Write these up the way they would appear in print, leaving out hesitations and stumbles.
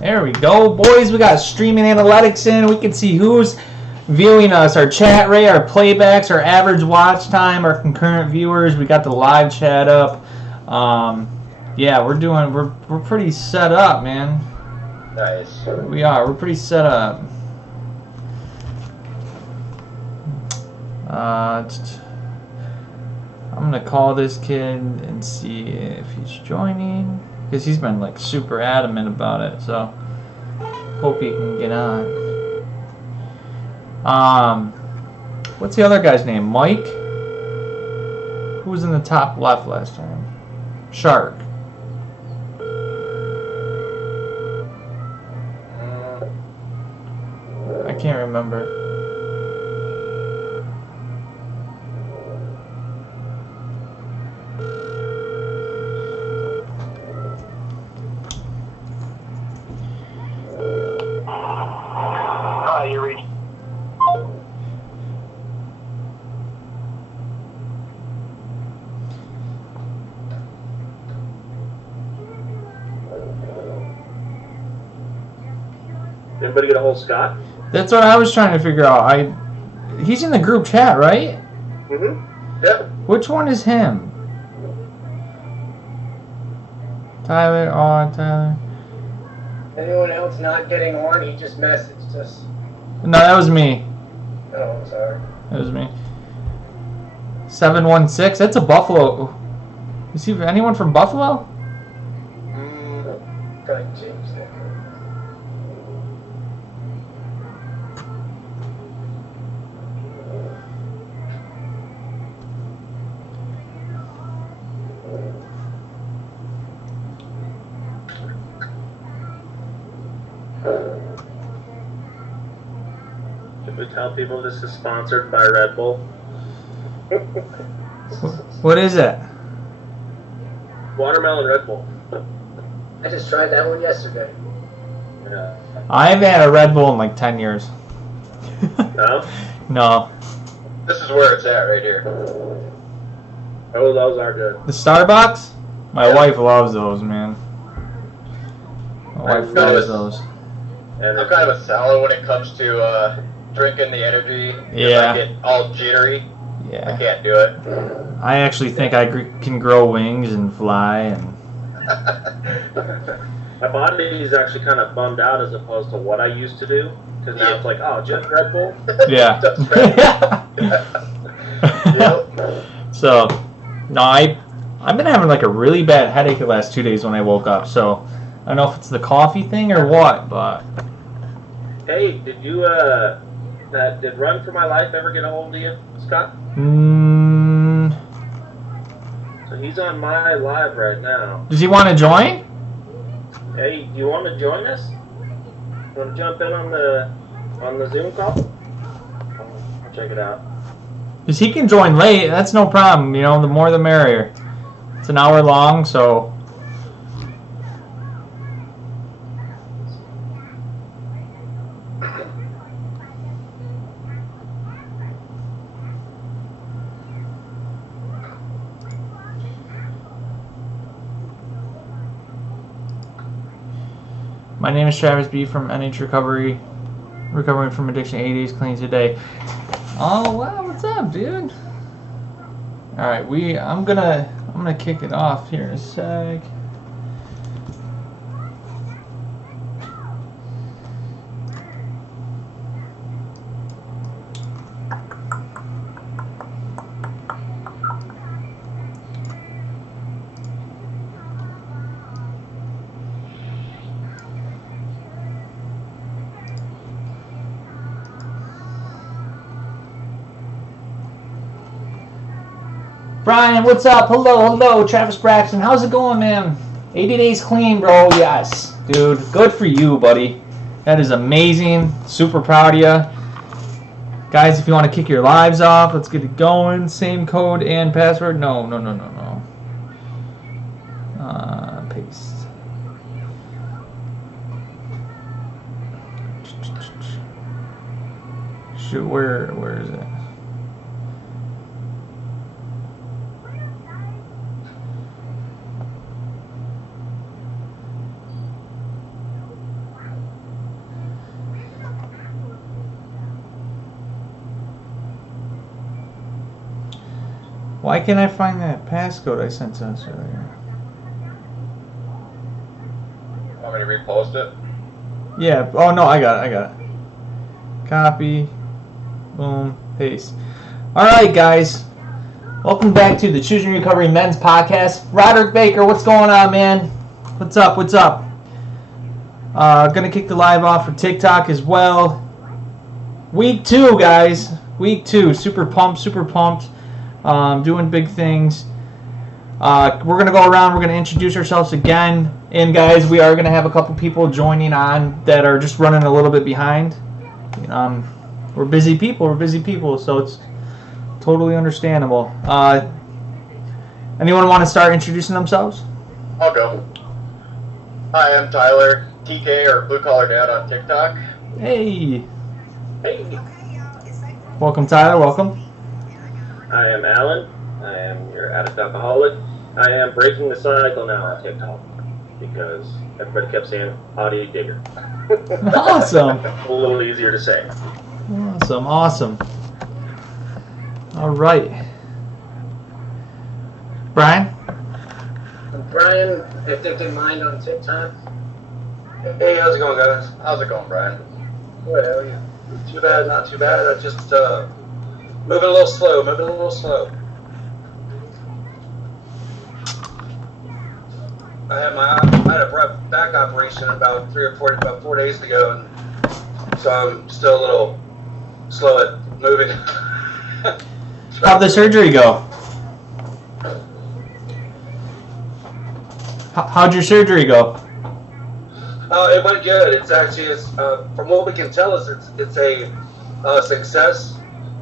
There we go, boys. We got streaming analytics in. We can see who's viewing us, our chat rate, our playbacks, our average watch time, our concurrent viewers. We got the live chat up. Yeah, we're pretty set up, man. Nice. We are. We're pretty set up. I'm gonna call this kid and see if he's joining, because he's been like super adamant about it. So hope he can get on. What's the other guy's name? Mike? Who was in the top left last time? Shark. I can't remember. You reached. Anybody get a hold of Scott? That's what I was trying to figure out. He's in the group chat, right? Mm-hmm. Yep. Which one is him? Tyler, Tyler. Anyone else not getting on, he just messaged us. No, that was me. Oh, I'm sorry. That was me. 716. That's a Buffalo. Is he anyone from Buffalo? Probably change that. Should we tell people this is sponsored by Red Bull? What is it? Watermelon Red Bull. I just tried that one yesterday. Yeah. I haven't had a Red Bull in like 10 years. No? No. This is where it's at right here. Oh, those are good. The Starbucks? My Yeah. wife loves those, man. My wife got loves it. those. And I'm kind of a salad when it comes to drinking the energy. Yeah. I get all jittery. I Yeah. can't do it. I actually think I can grow wings and fly and. My body is actually kind of bummed out as opposed to what I used to do. Because now it's like, oh, just Red Bull? Yeah. Just Red Bull. Yep. So, no, I've been having like a really bad headache the last 2 days when I woke up. So, I don't know if it's the coffee thing or what, but. Hey, did you, did Run for My Life ever get a hold of you, Scott? So he's on my live right now. Does he want to join? Hey, you want to join us? You want to jump in on the Zoom call? I'll check it out. Because he can join late. That's no problem. You know, the more the merrier. It's an hour long, so. My name is Travis B. from NH Recovery, recovering from addiction 8 days clean today. Oh wow, what's up, dude? All right, I'm gonna kick it off here in a sec. Brian, what's up? Hello, Travis Braxton. How's it going, man? 80 days clean, bro. Yes, dude. Good for you, buddy. That is amazing. Super proud of you. Guys, if you want to kick your lives off, let's get it going. Same code and password. No. Paste. Shoot, where is it? Why can't I find that passcode I sent to us earlier? Want me to repost it? Yeah. Oh no, I got it. Copy. Boom. Paste. All right, guys. Welcome back to the Choosing Recovery Men's Podcast. Roderick Baker, what's going on, man? What's up? Gonna kick the live off for TikTok as well. Week 2, guys. Week 2. Super pumped. Doing big things. We're going to go around. We're going to introduce ourselves again. And, guys, we are going to have a couple people joining on that are just running a little bit behind. We're busy people, so it's totally understandable. Anyone want to start introducing themselves? I'll go. Hi, I'm Tyler, TK or Blue Collar Dad on TikTok. Hey. Hey, Welcome, Tyler. Welcome. I am Alan. I am your addict alcoholic. I am breaking the cycle now on TikTok because everybody kept saying Audie Digger. Awesome. A little easier to say. Awesome. All right. Brian? Brian, Addicted Mind on TikTok. Hey, how's it going, guys? How's it going, Brian? Good, how are you? Too bad, not too bad. I just moving a little slow. I had a back operation about 4 days ago, and so I'm still a little slow at moving. How'd the surgery go? How'd your surgery go? It went good. It's from what we can tell, it's a success.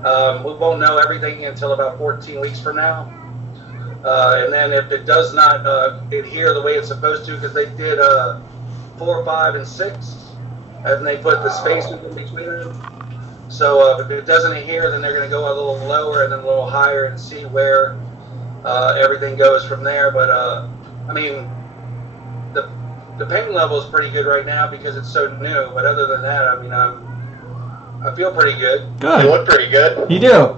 We won't know everything until about 14 weeks from now. And then if it does not adhere the way it's supposed to, because they did 4, 5, and 6, and they put the spaces in between them. So if it doesn't adhere, then they're going to go a little lower and then a little higher and see where everything goes from there. But I mean, the pain level is pretty good right now because it's so new. But other than that, I mean, I feel pretty good. Good. You look pretty good. You do.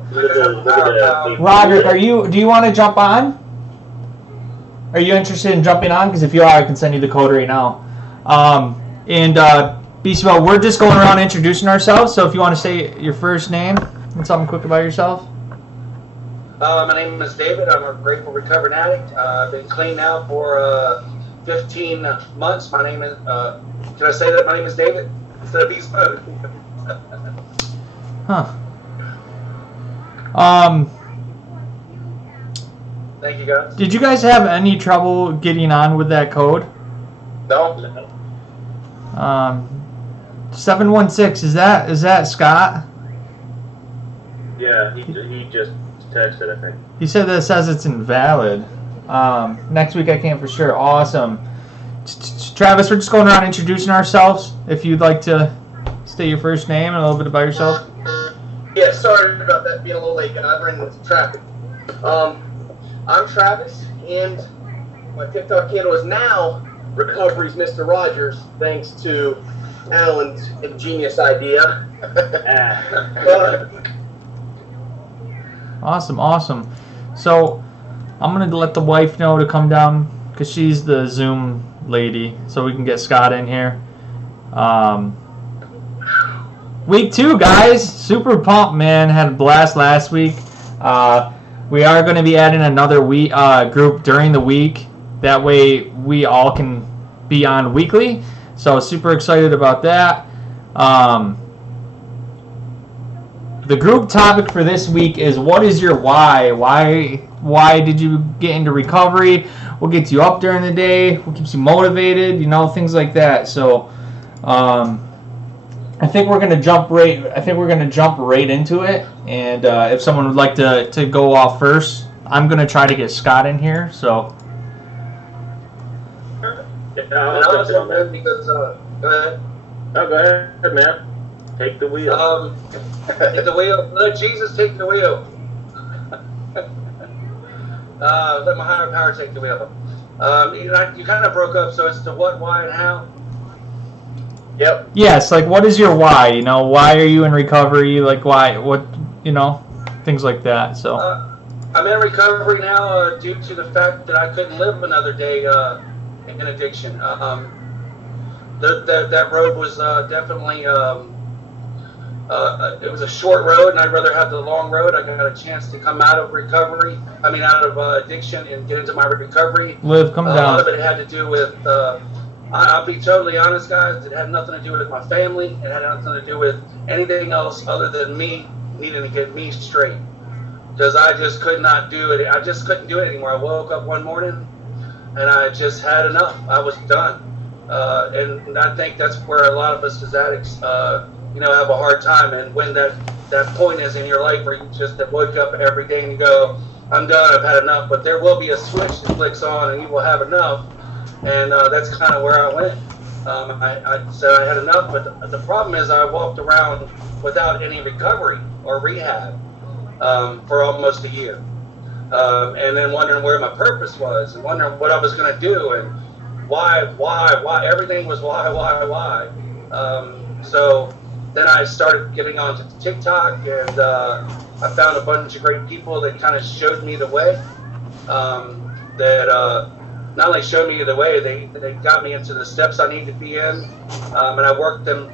Roderick, do you want to jump on? Are you interested in jumping on? Because if you are, I can send you the code right now. Beastie Bell, we're just going around introducing ourselves. So if you want to say your first name and something quick about yourself. My name is David. I'm a grateful recovering addict. I've been clean now for 15 months. My name is, can I say that my name is David instead of Beast Mode? Huh. Thank you, guys. Did you guys have any trouble getting on with that code? No. 716, is that Scott? Yeah, he just texted, I think. He said that it says it's invalid. Next week I can for sure. Awesome. Travis, we're just going around introducing ourselves. If you'd like to state your first name and a little bit about yourself. Yeah, sorry about that being a little late, guys. I ran into traffic. I'm Travis, and my TikTok handle is now Recovery's Mr. Rogers, thanks to Alan's ingenious idea. Awesome. So I'm going to let the wife know to come down because she's the Zoom lady, so we can get Scott in here. Week 2, guys. Super pumped, man. Had a blast last week. We are going to be adding another group during the week. That way we all can be on weekly. So super excited about that. The group topic for this week is, what is your why? Why did you get into recovery? What gets you up during the day? What keeps you motivated? Things like that. So I think we're gonna jump right into it. And if someone would like to go off first, I'm gonna try to get Scott in here. So. I'll jump in because go ahead. No, go ahead, man. Take the wheel. Take the wheel. Let Jesus take the wheel. Let my higher power take the wheel. You kind of broke up, so it's the what, why, and how. Yep. Yes, like what is your why? Why are you in recovery? Like why? What? Things like that. So. I'm in recovery now due to the fact that I couldn't live another day in addiction. That road was definitely it was a short road, and I'd rather have the long road. I got a chance to come out of recovery. I mean, out of addiction and get into my recovery. Liv, come down. A lot of it had to do with. I'll be totally honest, guys. It had nothing to do with my family. It had nothing to do with anything else other than me needing to get me straight. Because I just could not do it. I just couldn't do it anymore. I woke up one morning and I just had enough. I was done. And I think that's where a lot of us as addicts, have a hard time. And when that point is in your life where you just wake up every day and you go, I'm done, I've had enough. But there will be a switch that clicks on and you will have enough. And that's kind of where I went. I said I had enough, but the problem is I walked around without any recovery or rehab for almost a year. And then wondering where my purpose was and wondering what I was going to do and why. Everything was why. So then I started getting onto TikTok and I found a bunch of great people that kind of showed me the way not only showed me the way, they got me into the steps I need to be in, and I worked them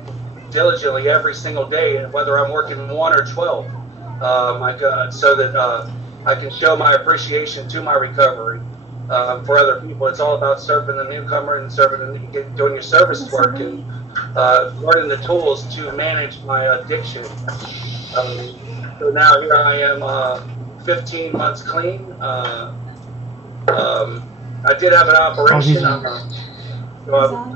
diligently every single day, whether I'm working 1 or 12, so that I can show my appreciation to my recovery for other people. It's all about serving the newcomer and doing your service work and learning the tools to manage my addiction. So now here I am, 15 months clean. I did have an operation.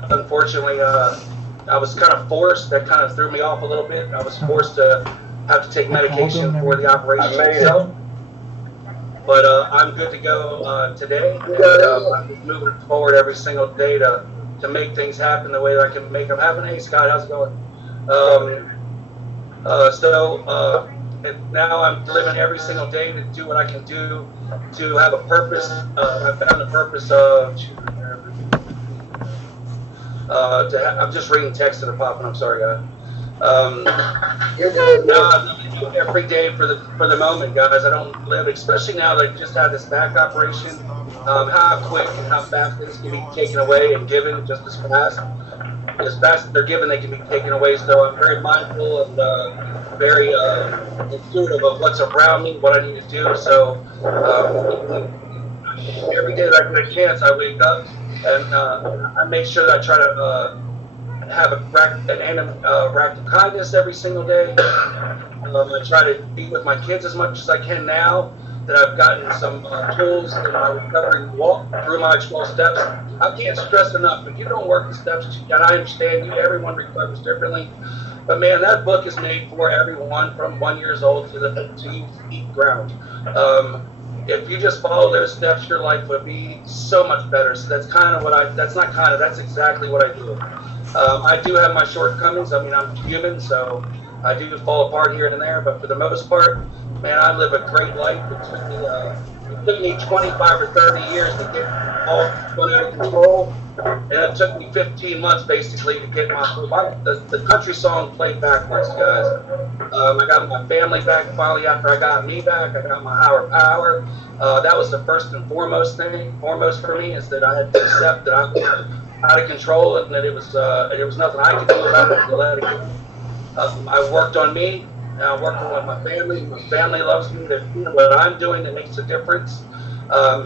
Unfortunately, I was kind of forced. That kind of threw me off a little bit. I was forced to have to take medication for the operation itself. But I'm good to go today. And, I'm just moving forward every single day to make things happen the way that I can make them happen. Hey, Scott, how's it going? And now I'm living every single day to do what I can do to have a purpose. I found the purpose of. I'm just reading text that are popping. I'm sorry, guys. Now I'm living every day for the moment, guys. I don't live, especially now that I just had this back operation. How quick and how fast things can be taken away and given just as fast. As fast as they're given, they can be taken away. So I'm very mindful and very intuitive of what's around me, what I need to do. So every day that I get a chance, I wake up and I make sure that I try to have an act of kindness every single day. I try to be with my kids as much as I can now that I've gotten some tools in my recovery walk through my 12 steps. I can't stress enough, if you don't work the steps, and I understand everyone recovers differently, but man, that book is made for everyone from 1 year old to you eat ground. If you just follow those steps, your life would be so much better. So that's that's exactly what I do. I do have my shortcomings. I mean, I'm human, so I do fall apart here and there, but for the most part, man, I live a great life. It took me 25 or 30 years to get all spun out of control, and it took me 15 months basically to get the country song played backwards, guys. I got my family back finally after I got me back. I got my higher power. That was the first and foremost for me, is that I had to accept that I was out of control and that it was nothing I could do about it to let it go. I worked on me. Now I'm working with my family. My family loves me. They're doing what I'm doing that makes a difference.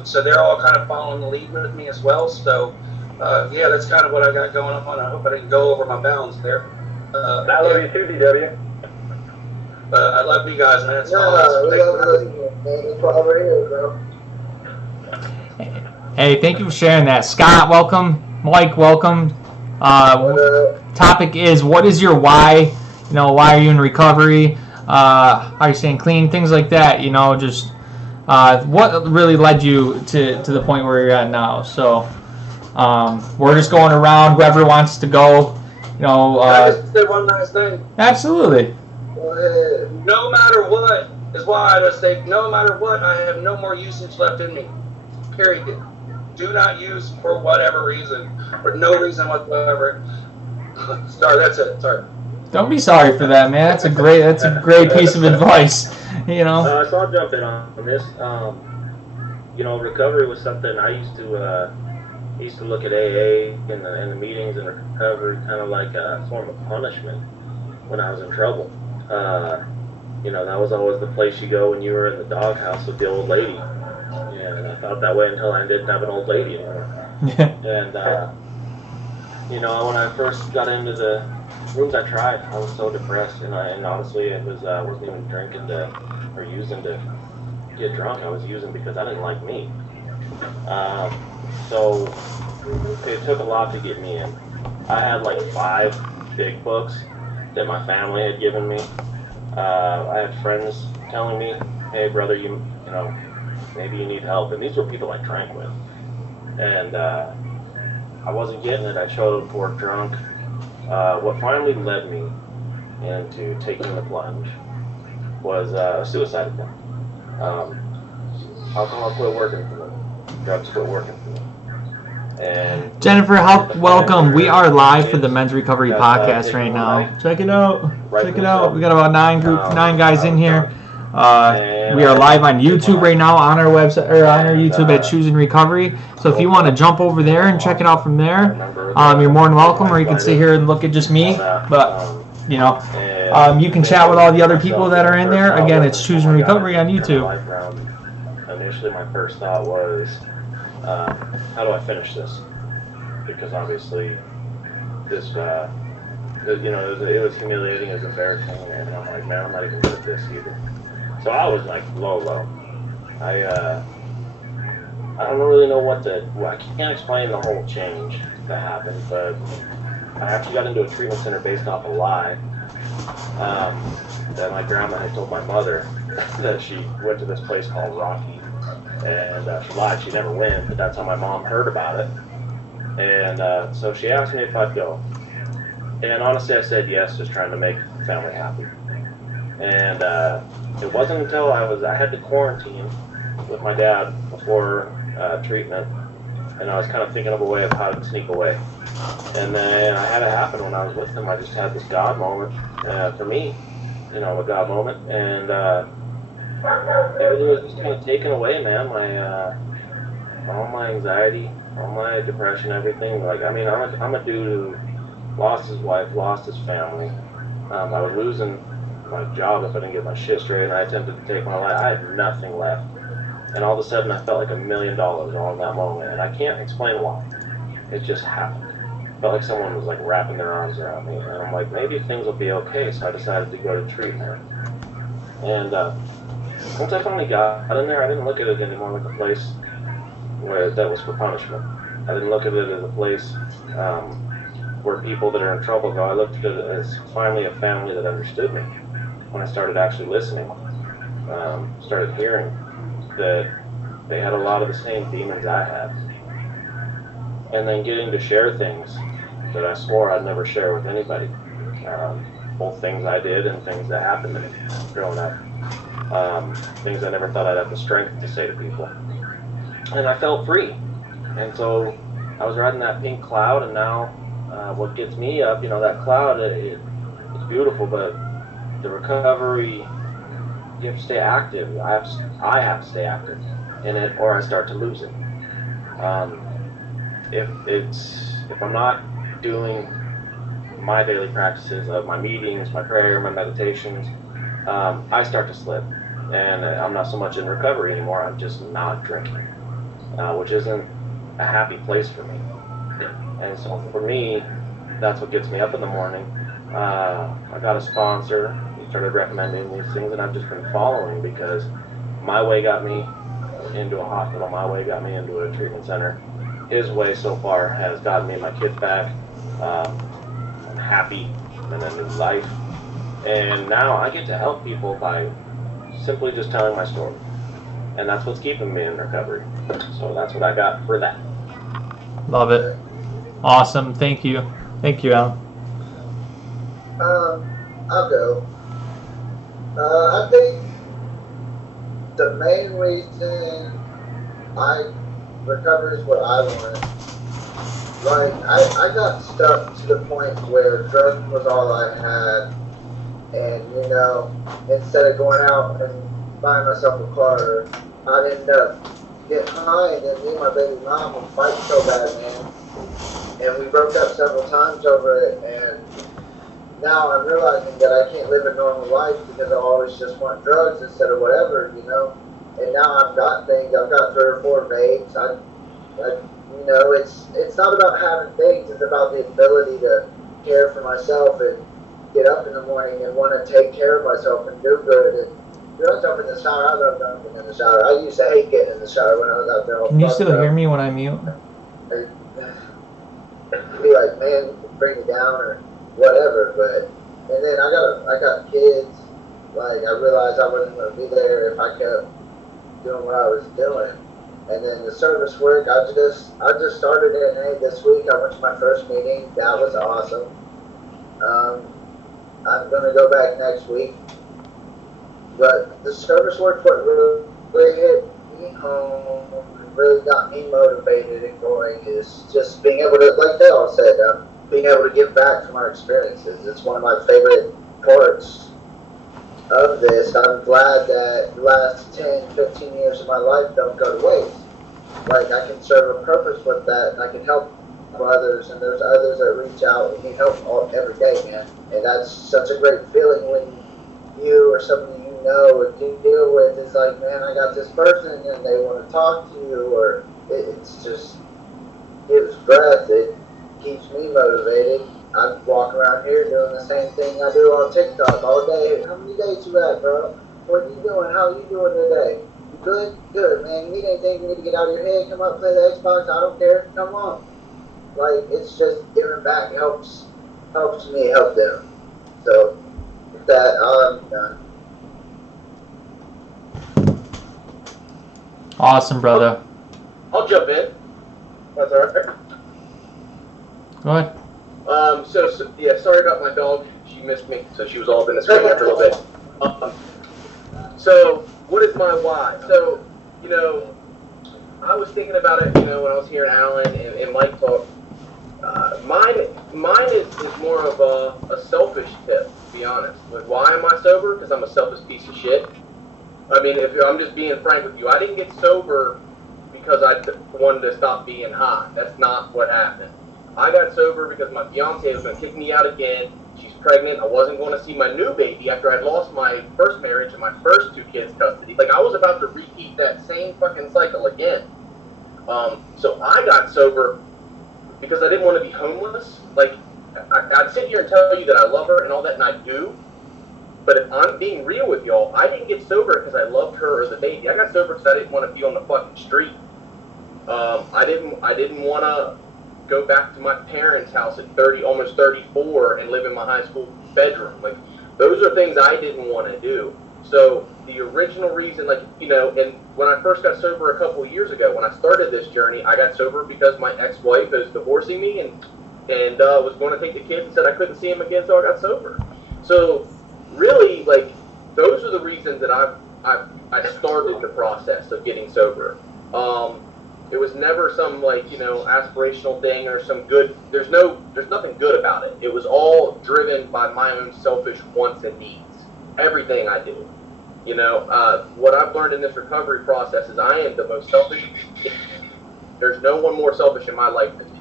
So they're all kind of following the lead with me as well. So, yeah, that's kind of what I got going on. I hope I didn't go over my bounds there. I love you too, DW. But I love you guys, man. It's Hey, thank you for sharing that. Scott, welcome. Mike, welcome. Topic is, what is your why? You know, why are you in recovery? How are you staying clean? Things like that. You know, just what really led you to the point where you're at now. So we're just going around. Whoever wants to go. You know. Can I just say one last thing? Absolutely. No matter what is why I just say, no matter what, I have no more usage left in me. Period. Do not use for whatever reason, for no reason whatsoever. Sorry, that's it. Sorry. Don't be sorry for that, man. That's a great piece of advice. You know. So I'll jump in on this. You know, recovery was something I used to look at AA and the meetings and recovery kind of like a form of punishment when I was in trouble. You know, that was always the place you go when you were in the doghouse with the old lady. And I felt that way until I didn't have an old lady anymore. And, you know, when I first got into the rooms I tried, I was so depressed. And honestly, it was, I wasn't even drinking or using to get drunk. I was using because I didn't like me. So it took a lot to get me in. I had like 5 big books that my family had given me. I had friends telling me, hey brother, you know, maybe you need help. And these were people I drank with. And I wasn't getting it. I showed up for drunk. What finally led me into taking the plunge was a suicide attempt. Alcohol quit working for me. Drugs quit working for me. And Jennifer, welcome. We are live for the Men's Recovery Podcast right now. Check it out. Check it out. We got about 9 guys in here. We are live on YouTube right now on our website or on our YouTube at Choosing Recovery. So if you want to jump over there and check it out from there, you're more than welcome. Or you can sit here and look at just me. But you know, you can chat with all the other people that are in there. Again, it's Choosing Recovery on YouTube. Initially, my first thought was, how do I finish this? Because obviously, this, you know, it was humiliating, it was embarrassing, and I'm like, man, I'm not even good at this either. So I was like, low. I don't really know I can't explain the whole change that happened, but I actually got into a treatment center based off a lie that my grandma had told my mother that she went to this place called Rocky. And she lied, she never went, but that's how my mom heard about it. And so she asked me if I'd go. And honestly, I said yes, just trying to make the family happy. And it wasn't until I had to quarantine with my dad before treatment, and I was kind of thinking of a way of how to sneak away. And then I had it happen when I was with him. I just had this God moment for me, you know, a God moment. And everything was just kind of taken away, man. All my anxiety, all my depression, everything. Like, I mean, I'm a dude who lost his wife, lost his family. I was losing my job if I didn't get my shit straight, and I attempted to take my life. I had nothing left. And all of a sudden, I felt like $1 million all in that moment, and I can't explain why. It just happened. It felt like someone was like wrapping their arms around me, and I'm like, maybe things will be okay. So I decided to go to treatment. And once I finally got in there, I didn't look at it anymore like a place that was for punishment. I didn't look at it as a place where people that are in trouble go. I looked at it as finally a family that understood me. When I started actually listening, started hearing that they had a lot of the same demons I had. And then getting to share things that I swore I'd never share with anybody. Both things I did and things that happened to me growing up. Things I never thought I'd have the strength to say to people. And I felt free. And so I was riding that pink cloud, and now what gets me up, you know, that cloud, it's beautiful, but the recovery, you have to stay active. I have to stay active in it, or I start to lose it. If I'm not doing my daily practices of my meetings, my prayer, my meditations, I start to slip, and I'm not so much in recovery anymore. I'm just not drinking, which isn't a happy place for me. And so for me, that's what gets me up in the morning. I got a sponsor. He started recommending these things, and I've just been following because my way got me into a hospital. My way got me into a treatment center. His way so far has gotten me my kids back. I'm happy in a new life. And now I get to help people by simply just telling my story. And that's what's keeping me in recovery. So that's what I got for that. Love it. Awesome. Thank you. Thank you, Alan. I'll go. I think the main reason I recovered is what I wanted. like, I got stuck to the point where drugs was all I had, and, you know, instead of going out and buying myself a car, I'd end up getting high, and then me and my baby mom would fight so bad, man. And we broke up several times over it, and now I'm realizing that I can't live a normal life because I always just want drugs instead of whatever, you know. And now I've got things. I've got 3 or 4 vapes. You know, it's not about having things. It's about the ability to care for myself and get up in the morning and want to take care of myself and do good. And you know, I jump in the shower. I love jumping in the shower. I used to hate getting in the shower when I was out there. Can you still hear me when I mute? Be like, man, bring me down or whatever. But and then I got kids. Like I realized I wasn't going to be there if I kept doing what I was doing. And then the service work, I just started NA this week. I went to my first meeting. That was awesome. I'm going to go back next week. But the service work, what really hit me home, really got me motivated and going is just being able to, like they all said, being able to give back from our experiences. It's one of my favorite parts of this. I'm glad that the last 10, 15 years of my life don't go to waste. Like, I can serve a purpose with that, and I can help others, and there's others that reach out and need help every day, man. And that's such a great feeling when you or somebody you know or you deal with is like, man, I got this person, and they want to talk to you, or it's just gives breath. It keeps me motivated. I walk around here doing the same thing I do on TikTok all day. How many days you at, bro? What are you doing? How are you doing today? You good? Good, man. You need anything? You need to get out of your head? Come up, play the Xbox. I don't care. Come on. Like, it's just giving back helps me help them. So, with that, I'm done. Awesome, brother. I'll jump in. That's all right. Go ahead. So yeah, sorry about my dog. She missed me, so she was all up in the screen after a little bit. So what is my why? So, you know, I was thinking about it, you know, when I was hearing Alan and Mike talk. Mine is more of a selfish tip, to be honest. Like, why am I sober? Because I'm a selfish piece of shit. I mean, if I'm just being frank with you, I didn't get sober because I wanted to stop being high. That's not what happened. I got sober because my fiance was going to kick me out again. She's pregnant. I wasn't going to see my new baby after I'd lost my first marriage and my first 2 kids' custody. Like, I was about to repeat that same fucking cycle again. So I got sober because I didn't want to be homeless. Like, I'd sit here and tell you that I love her and all that, and I do. But if I'm being real with y'all, I didn't get sober because I loved her or the baby. I got sober because I didn't want to be on the fucking street. I didn't want to go back to my parents' house at 30, almost 34, and live in my high school bedroom. Like, those are things I didn't want to do. So the original reason, like, you know, and when I first got sober a couple of years ago, when I started this journey, I got sober because my ex-wife is divorcing me and was going to take the kids and said I couldn't see him again, so I got sober. So really, like, those are the reasons that I started the process of getting sober. It was never some, like, you know, aspirational thing or some good. There's nothing good about it. It was all driven by my own selfish wants and needs. Everything I do. You know, what I've learned in this recovery process is I am the most selfish. There's no one more selfish in my life than me.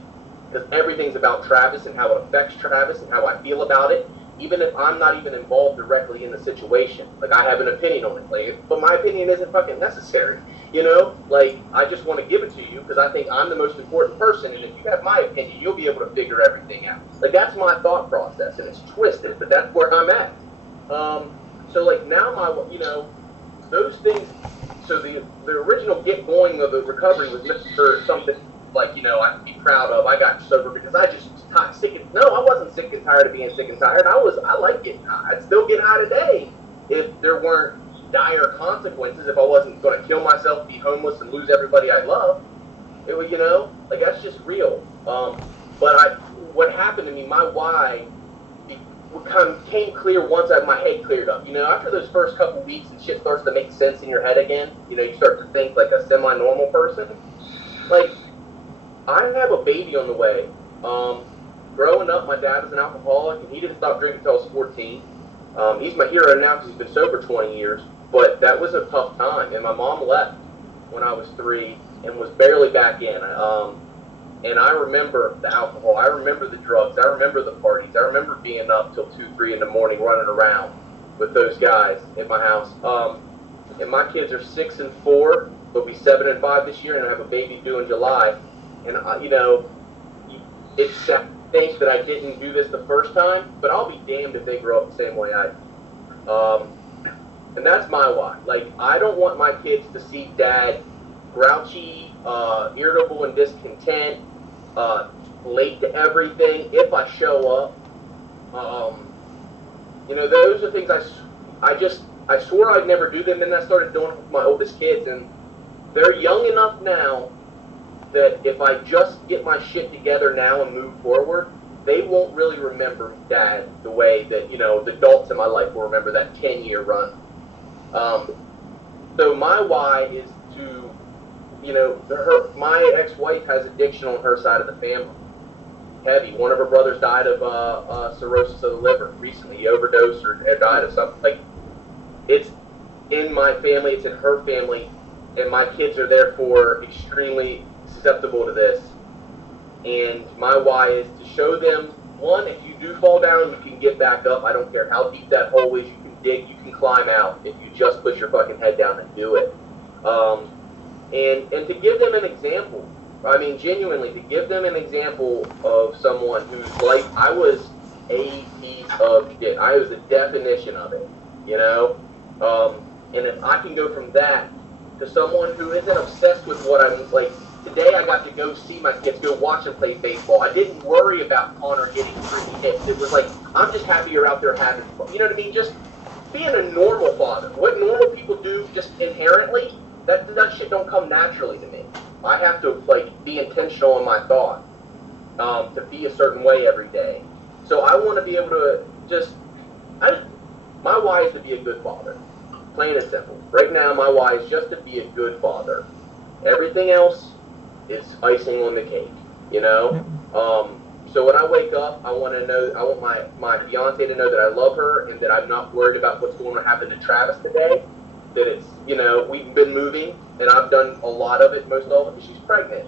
Because everything's about Travis and how it affects Travis and how I feel about it. Even if I'm not even involved directly in the situation. Like, I have an opinion on it. Like, but my opinion isn't fucking necessary. You know? Like, I just want to give it to you because I think I'm the most important person, and if you have my opinion, you'll be able to figure everything out. Like, that's my thought process, and it's twisted, but that's where I'm at. So, like, now you know, those things, so the original get going of the recovery was for something, like, you know, I can be proud of. I got sober because I just was sick and, no, I wasn't sick and tired of being sick and tired. I like getting high. I'd still get high today if there weren't dire consequences, if I wasn't going to kill myself, be homeless, and lose everybody I love. It would, you know, like, that's just real. But what happened to me, my why came clear once my head cleared up. You know, after those first couple weeks and shit starts to make sense in your head again, you know, you start to think like a semi-normal person. Like, I have a baby on the way. Growing up, my dad was an alcoholic, and he didn't stop drinking until I was 14. He's my hero now because he's been sober 20 years, but that was a tough time. And my mom left when I was 3 and was barely back in. And I remember the alcohol. I remember the drugs. I remember the parties. I remember being up till 2, 3 in the morning running around with those guys in my house. And my kids are 6 and 4. They'll be 7 and 5 this year, and I have a baby due in July. And, it's sad to think that I didn't do this the first time, but I'll be damned if they grow up the same way I do. And that's my why. Like, I don't want my kids to see dad grouchy, irritable and discontent, late to everything if I show up. Those are things I swore I'd never do them, and I started doing it with my oldest kids, and they're young enough now that if I just get my shit together now and move forward, they won't really remember dad the way that, the adults in my life will remember that 10-year run. So my why is to, my ex-wife has addiction on her side of the family. Heavy. One of her brothers died of cirrhosis of the liver recently. He overdosed or died of something. Like, it's in my family, it's in her family, and my kids are therefore extremely susceptible to this. And my why is to show them, one, if you do fall down, you can get back up. I don't care how deep that hole is, you can dig, you can climb out if you just put your fucking head down and do it. And to give them an example. I mean, genuinely, to give them an example of someone whose life, I was a piece of shit. I was the definition of it, And if I can go from that to someone who isn't obsessed with what I'm, like, today I got to go see my kids, go watch them play baseball. I didn't worry about Connor getting 3 hits. It was like, I'm just happy you're out there having fun. You know what I mean? Just being a normal father. What normal people do just inherently, that shit don't come naturally to me. I have to, be intentional in my thought to be a certain way every day. So I want to be able to my why is to be a good father. Plain and simple. Right now, my why is just to be a good father. Everything else is icing on the cake, So when I wake up, I want my fiance to know that I love her and that I'm not worried about what's going to happen to Travis today. That it's, we've been moving, and I've done a lot of it, most of it, because she's pregnant.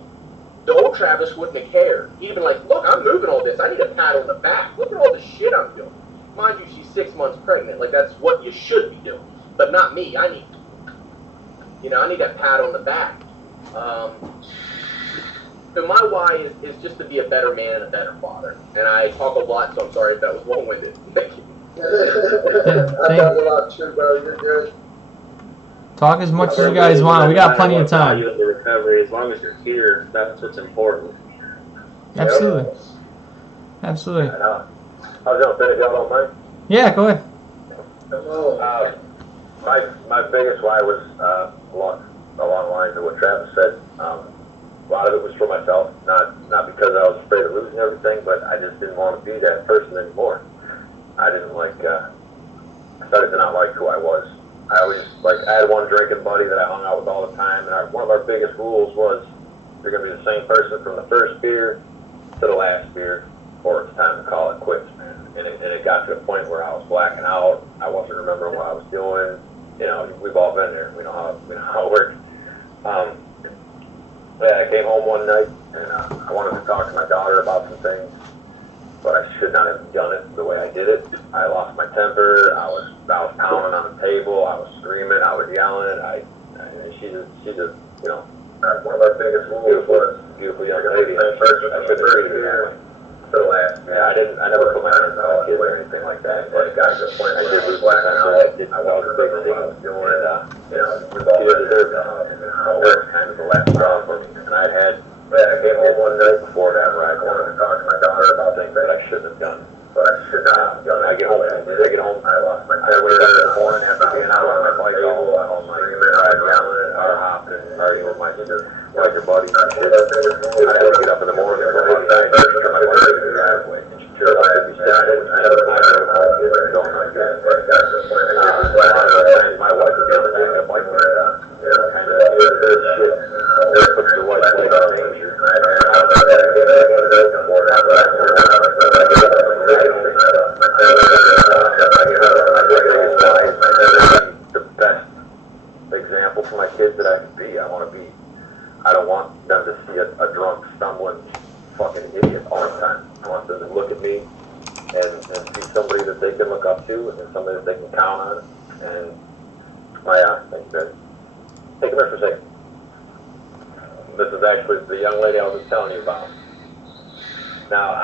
The old Travis wouldn't have cared. He'd have been like, look, I'm moving all this. I need a pat on the back. Look at all the shit I'm doing. Mind you, she's 6 months pregnant. Like, that's what you should be doing. But not me. I need that pat on the back. So my why is just to be a better man and a better father. And I talk a lot, so I'm sorry if that was long-winded. Thank you. I talk a lot too, bro. You're good. Talk as much as you guys want. We got plenty of time. The recovery, as long as you're here, that's what's important. Absolutely. Absolutely. I was going to finish out on mine. Yeah, go ahead. My biggest why was along the lines of what Travis said. A lot of it was for myself, not because I was afraid of losing everything, but I just didn't want to be that person anymore. I didn't I started to not like who I was. I had one drinking buddy that I hung out with all the time, and one of our biggest rules was you're going to be the same person from the first beer to the last beer, or it's time to call it quits, man. And it got to a point where I was blacking out. I wasn't remembering what I was doing. We've all been there. We know how it works. I came home one night, and I wanted to talk to my daughter about some things, but I should not have done it the way I did it. I lost my temper. I was pounding on the table. I was screaming. I was yelling. She's a one of our biggest rules was beautiful young lady. I shouldn't have treated her that way. I never put my hands on a kid or anything like that. But it got to the point where I did lose my temper. I did cause a big thing. She didn't deserve that. That was kind of the last straw for me. And I came home one night before that where I wanted to talk to my daughter about things that I shouldn't have done. I get home, I lost my temper in the morning after being out on my bike all night, yelling, hopping, arguing with my buddy. I had to get up in the morning and go outside and turn my bike into the driveway. And she turned out to be sitting. I never thought I was going like that. My wife was able to take a bike there, kind of shit. Puts your wife's leg in danger. The best example for my kids that I can be. I don't want them to see a drunk, stumbling fucking idiot all the time. I want them to look at me and see somebody that they can look up to and somebody that they can count on. And thank you, Ben. Hey, come here for a second. This is actually the young lady I was just telling you about. Now,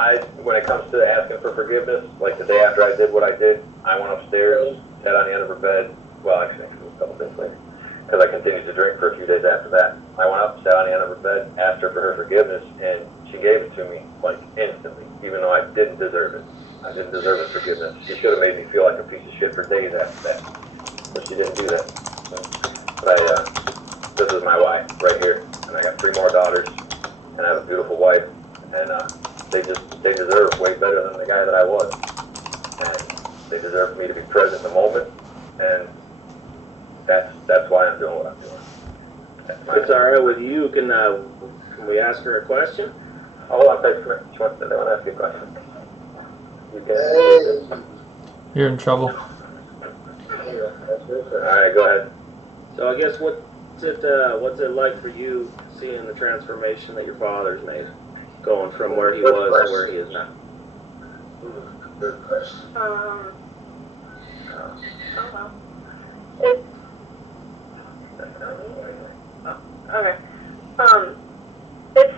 when it comes to asking for forgiveness, like the day after I did what I did, I went upstairs, sat on the end of her bed. Well, actually, it was a couple days later, because I continued to drink for a few days after that. I went up, sat on the end of her bed, asked her for her forgiveness, and she gave it to me, like, instantly, even though I didn't deserve it. I didn't deserve her forgiveness. She should have made me feel like a piece of shit for days after that, but she didn't do that. But this is my wife right here, and I got 3 more daughters, and I have a beautiful wife, and they deserve way better than the guy that I was, and they deserve me to be present in the moment, and that's why I'm doing what I'm doing. It's all right with you. Can we ask her a question? Oh, hold on, thanks. They want to ask you a question. You can. You're in trouble. All right, go ahead. So I guess what's it like for you seeing the transformation that your father's made, going from where he was to where he is now? Good question. Oh well. It. Okay. It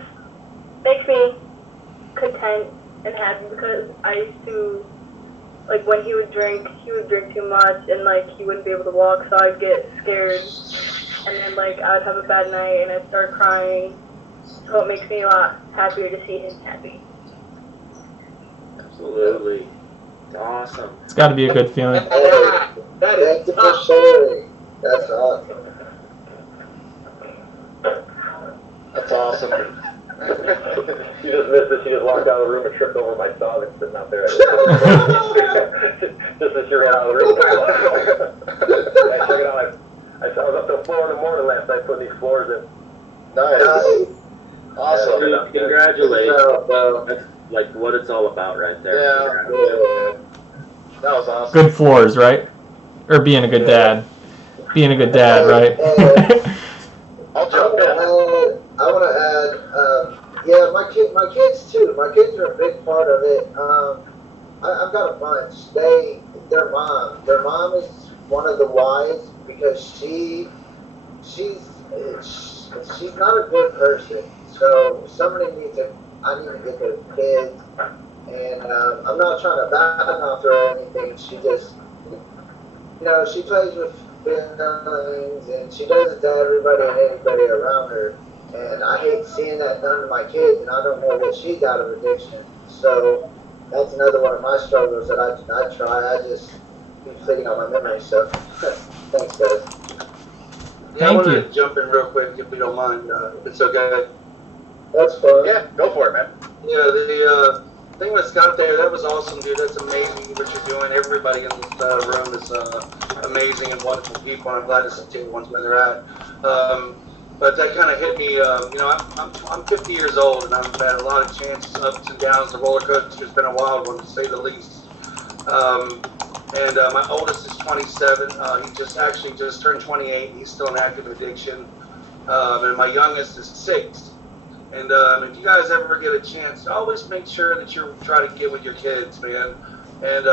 makes me content and happy because I used to, like, when he would drink too much, and like he wouldn't be able to walk, so I'd get scared, and then like I'd have a bad night and I'd start crying. So it makes me a lot happier to see him happy. Absolutely. It's awesome. It's got to be a good feeling. That is Thank you for sharing. That's awesome. That's awesome. She just missed it. She just walked out of the room and tripped over my saw that's sitting out there. Just as she ran out of the room. Check it out. I was up to the floor in the morning last night putting these floors in. Nice. Awesome. Dude, congratulations. That's like what it's all about right there. Yeah. That was awesome. Good floors, right? Or being a good dad. Being a good dad, right? I'll jump in. I want to add, yeah, my kids too. My kids are a big part of it. I've got a bunch. Their mom is one of the whys because she's not a good person. So I need to get their kids, and I'm not trying to badmouth her or anything. She just, she plays with feelings, and she does it to everybody and anybody around her. And I hate seeing that done to my kids, and I don't know what she got of addiction. So that's another one of my struggles that I try. I just keep thinking on my memory. So thanks, guys. Yeah, I want to jump in real quick if you don't mind, if it's okay. That's fun. Yeah, go for it, man. Yeah, the thing with Scott there, that was awesome, dude. That's amazing what you're doing. Everybody in this room is amazing and wonderful people, and I'm glad to see everyone's where they're at. But that kind of hit me. I'm 50 years old, and I've had a lot of chances, ups and downs. The roller coaster's been a wild one, to say the least. And my oldest is 27. He just turned 28. He's still in active addiction. And my youngest is 6. And if you guys ever get a chance, always make sure that you try to get with your kids, man, and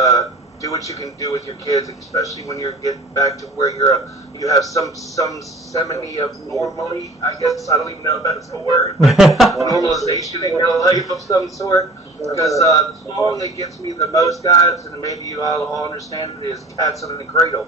do what you can do with your kids, especially when you're getting back to where you have some seminy of normally. I guess I don't even know if that's a word. Normalization in your life of some sort. Because the song that gets me the most, guys, and maybe you all understand it, is "Cats Under the Cradle."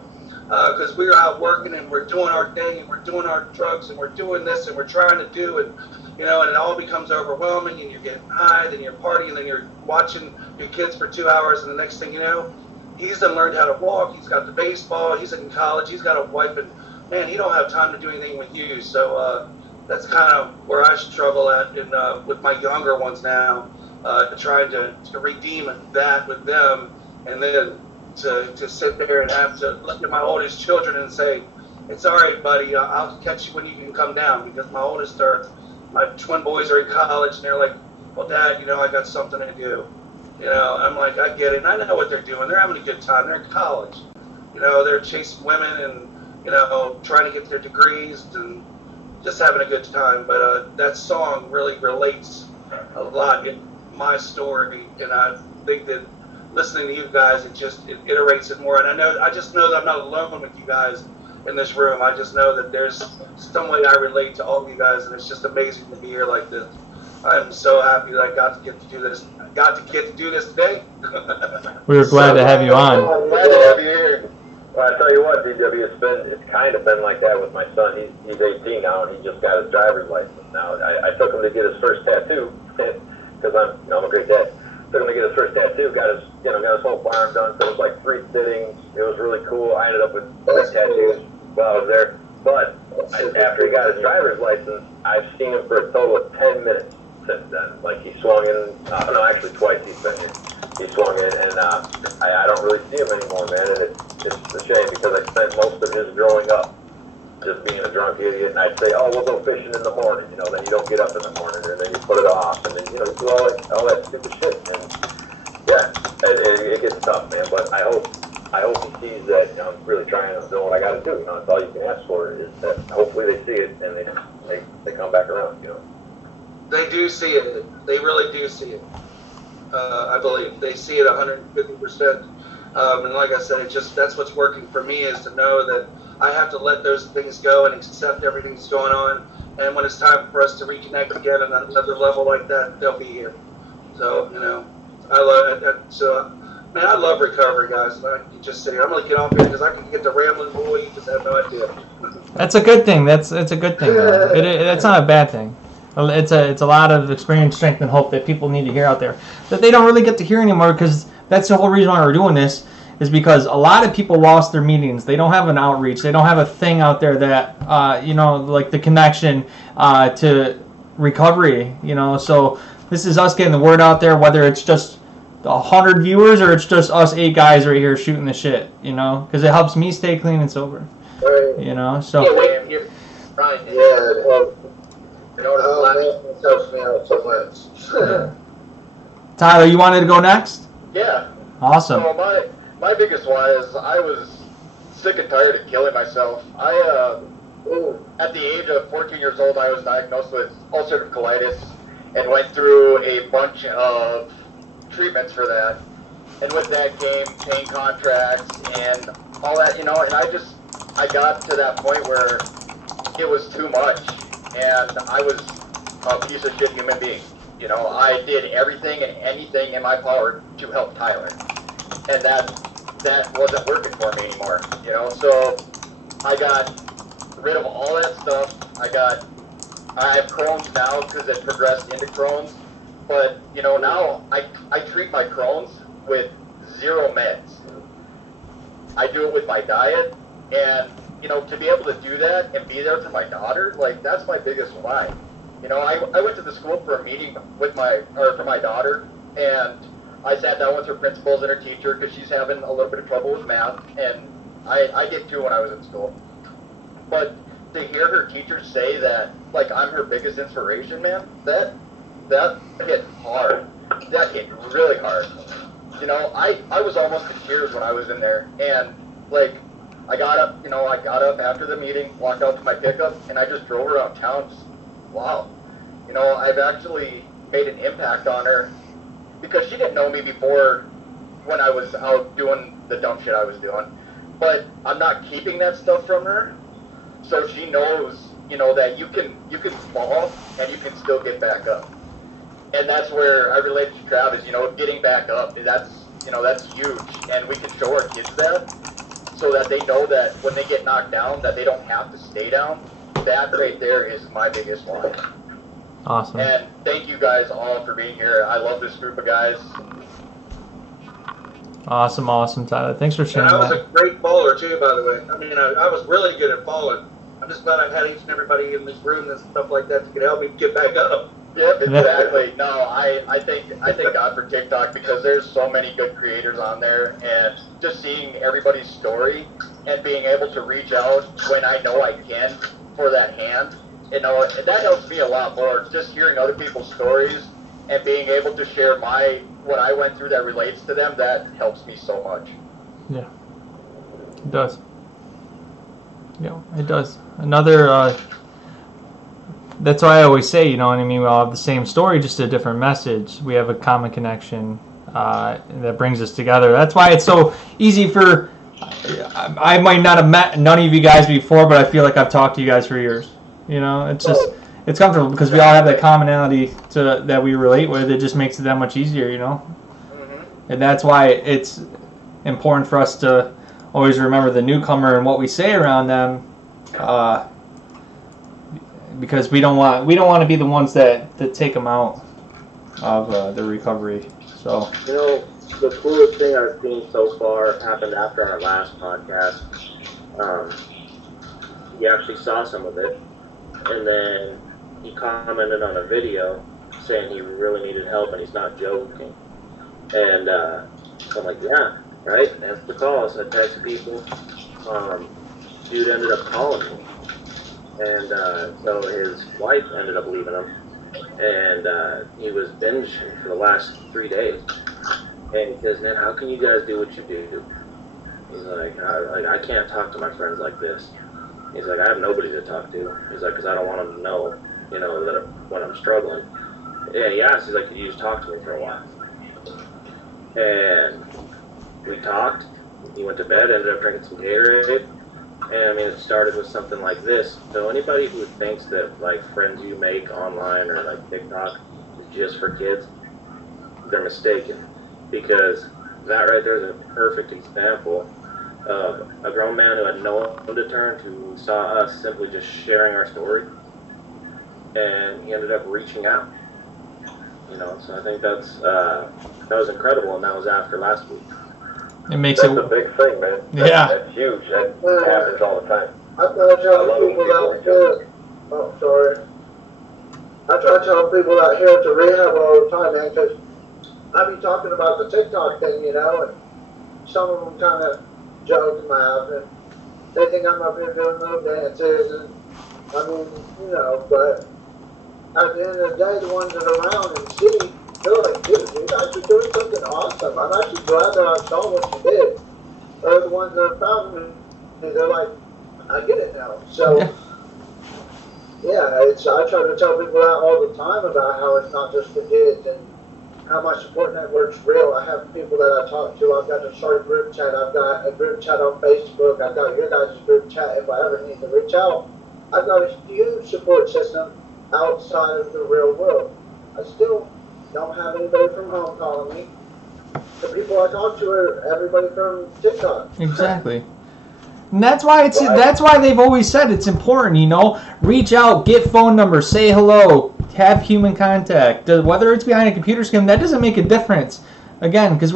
Because we're out working and we're doing our thing and we're doing our drugs and we're doing this and we're trying to do it. And it all becomes overwhelming, and you're getting high, then you're partying, then you're watching your kids for 2 hours, and the next thing you know, he's done learned how to walk, he's got the baseball, he's in college, he's got a wife, and man, he don't have time to do anything with you. So that's kind of where I struggle at with my younger ones now, trying to redeem that with them, and then to sit there and have to look at my oldest children and say, it's all right, buddy, I'll catch you when you can come down, because my twin boys are in college, and they're like well, Dad, I got something to do. I'm like, I get it. And I know what they're doing. They're having a good time. They're in college. They're chasing women and, trying to get their degrees and just having a good time. But that song really relates a lot in my story. And I think that listening to you guys, it iterates it more. And I just know that I'm not alone with you guys in this room. I just know that there's some way I relate to all of you guys. And it's just amazing to be here like this. I'm so happy that I got to get to do this. Today. We were glad to have you on. Glad to have you here. Well, I tell you what, DW, it's kind of been like that with my son. He's 18 now, and he just got his driver's license now. I took him to get his first tattoo because I'm a great dad. Took him to get his first tattoo. Got his whole farm done. So it was like 3 sittings. It was really cool. I ended up with 3 tattoos while I was there. But after he got his driver's license, I've seen him for a total of 10 minutes since then. Like he swung in. No, actually twice he's been here. He swung in, and I don't really see him anymore, man. And it's a shame because I spent most of his growing up just being a drunk idiot. And I'd say, oh, we'll go fishing in the morning. Then you don't get up in the morning, and then you put it off, and then do all that stupid shit. And yeah, it gets tough, man. But I hope he sees that I'm really trying to know what I got to do. That's all you can ask for is that hopefully they see it and they come back around. They do see it. They really do see it. I believe they see it 150%. And like I said, that's what's working for me is to know that I have to let those things go and accept everything that's going on. And when it's time for us to reconnect again on another level like that, they'll be here. So I love it. So man, I love recovery, guys. I can just sit here. I'm gonna get off here because I can get to rambling. Boy, you just have no idea. That's a good thing. That's a good thing. That's not a bad thing. It's a lot of experience, strength, and hope that people need to hear out there that they don't really get to hear anymore, because that's the whole reason why we're doing this, is because a lot of people lost their meetings. They don't have an outreach. They don't have a thing out there that, like the connection to recovery, So this is us getting the word out there, whether it's just 100 viewers or it's just us 8 guys right here shooting the shit, because it helps me stay clean and sober, Right. So. Yeah, wait, you're right. Yeah, well, it helps me out so much. Tyler, you wanted to go next? Yeah. Awesome. So my biggest one is I was sick and tired of killing myself. At the age of 14 years old, I was diagnosed with ulcerative colitis and went through a bunch of treatments for that. And with that came pain contracts and all that, and I got to that point where it was too much, and I was a piece of shit human being. I did everything and anything in my power to help Tyler, and that wasn't working for me anymore. So I got rid of all that stuff. I have Crohn's now because it progressed into Crohn's, but now I treat my Crohn's with 0 meds. I do it with my diet, and to be able to do that and be there for my daughter, that's my biggest why. I went to the school for a meeting for my daughter, and I sat down with her principals and her teacher because she's having a little bit of trouble with math, and I did too when I was in school. But to hear her teacher say that, I'm her biggest inspiration, man, that hit hard. That hit really hard. I was almost in tears when I was in there, and I got up after the meeting, walked out to my pickup, and I just drove around town. Just, wow. I've actually made an impact on her because she didn't know me before when I was out doing the dumb shit I was doing. But I'm not keeping that stuff from her, so she knows, that you can fall and you can still get back up. And that's where I relate to Travis, getting back up. That's huge, and we can show our kids that, so that they know that when they get knocked down, that they don't have to stay down. That right there is my biggest one. Awesome. And thank you guys all for being here. I love this group of guys. Awesome, Tyler. Thanks for sharing And I was that. a great faller too, by the way. I was really good at falling. I'm just glad I've had each and everybody in this room and stuff like that to help me get back up. Yep, exactly. No, I thank God for TikTok because there's so many good creators on there, and just seeing everybody's story and being able to reach out when I know I can for that hand, that helps me a lot more. Just hearing other people's stories and being able to share what I went through that relates to them, that helps me so much. Yeah, it does. Yeah, it does. Another, that's why I always say, you know what I mean, we all have the same story, just a different message. We have a common connection that brings us together. That's why it's so easy for, I might not have met none of you guys before, but I feel like I've talked to you guys for years. You know, it's just, it's comfortable because we all have that commonality that we relate with. It just makes it that much easier, you know? Mm-hmm. And that's why it's important for us to always remember the newcomer and what we say around them, because we don't want to be the ones that take them out of the recovery. So, you know, the coolest thing I've seen so far happened after our last podcast. He actually saw some of it, and then he commented on a video saying he really needed help and he's not joking. And so I'm like, yeah, right? That's the call. So I texted people. Dude ended up calling me. And so his wife ended up leaving him. And he was binging for the last 3 days. And he says, man, how can you guys do what you do? He's like, I can't talk to my friends like this. He's like, I have nobody to talk to. He's like, because I don't want them to know, you know, that when I'm struggling. Yeah, he asked, he's like, could you just talk to me for a while? And we talked. He went to bed, ended up drinking some Gatorade. And I mean, it started with something like this. So anybody who thinks that like friends you make online or like TikTok is just for kids, they're mistaken. Because that right there is a perfect example of a grown man who had no one to turn to, who saw us simply just sharing our story, and he ended up reaching out. You know, so I think that was incredible, and that was after last week. It makes That's a big thing, man. That's huge. That happens all the time. I try to tell people out here. Oh, sorry. I try to tell people out here to rehab all the time, man, because I be talking about the TikTok thing, you know, and some of them kind of joke and laugh, and they think I'm up here doing little dances, and I mean, you know, but at the end of the day, the ones that are around and see, they're like, dude, you're actually doing something awesome. I'm actually glad that I saw what you did. They're the ones that found me, and they're like, I get it now. So, yeah, I try to tell people that all the time about how it's not just for kids and how my support network's real. I have people that I talk to. I've got a short group chat. I've got a group chat on Facebook. I've got your guys' group chat if I ever need to reach out. I've got a huge support system outside of the real world. I still don't have anybody from home calling me. The people I talk to are everybody from TikTok. Exactly. And that's why that's why they've always said it's important, you know, reach out, get phone numbers, say hello, have human contact. Whether it's behind a computer screen, that doesn't make a difference. Again, because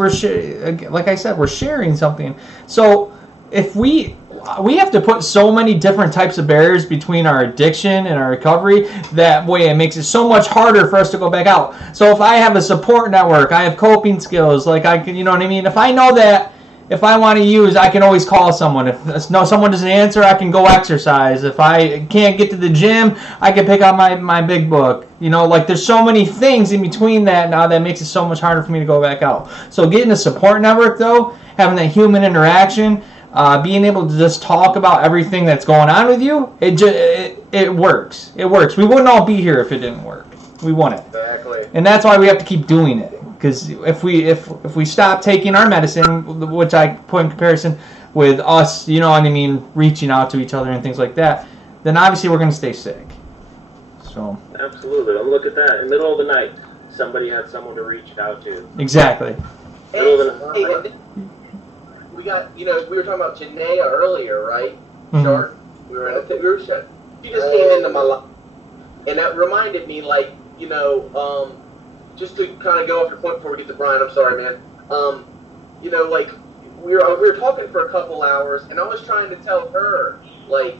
like I said, we're sharing something. So if we have to put so many different types of barriers between our addiction and our recovery, that way it makes it so much harder for us to go back out. So if I have a support network, I have coping skills, like I can, you know what I mean? If I know that if I want to use, I can always call someone. If someone doesn't answer, I can go exercise. If I can't get to the gym, I can pick up my big book. You know, like there's so many things in between that now that makes it so much harder for me to go back out. So getting a support network, though, having that human interaction, being able to just talk about everything that's going on with you, it works. It works. We wouldn't all be here if it didn't work. We wouldn't. Exactly. And that's why we have to keep doing it. Because if we stop taking our medicine, which I put in comparison with us, you know what I mean, reaching out to each other and things like that, then obviously we're going to stay sick. So. Absolutely. And look at that. In the middle of the night, somebody had someone to reach out to. Exactly. Hey, we got, you know, we were talking about Janaea earlier, right? Mm-hmm. Sure. We were in a group chat. She just came into my life. And that reminded me, like, you know, just to kind of go off your point before we get to Brian, I'm sorry, man. You know, like, we were talking for a couple hours, and I was trying to tell her, like,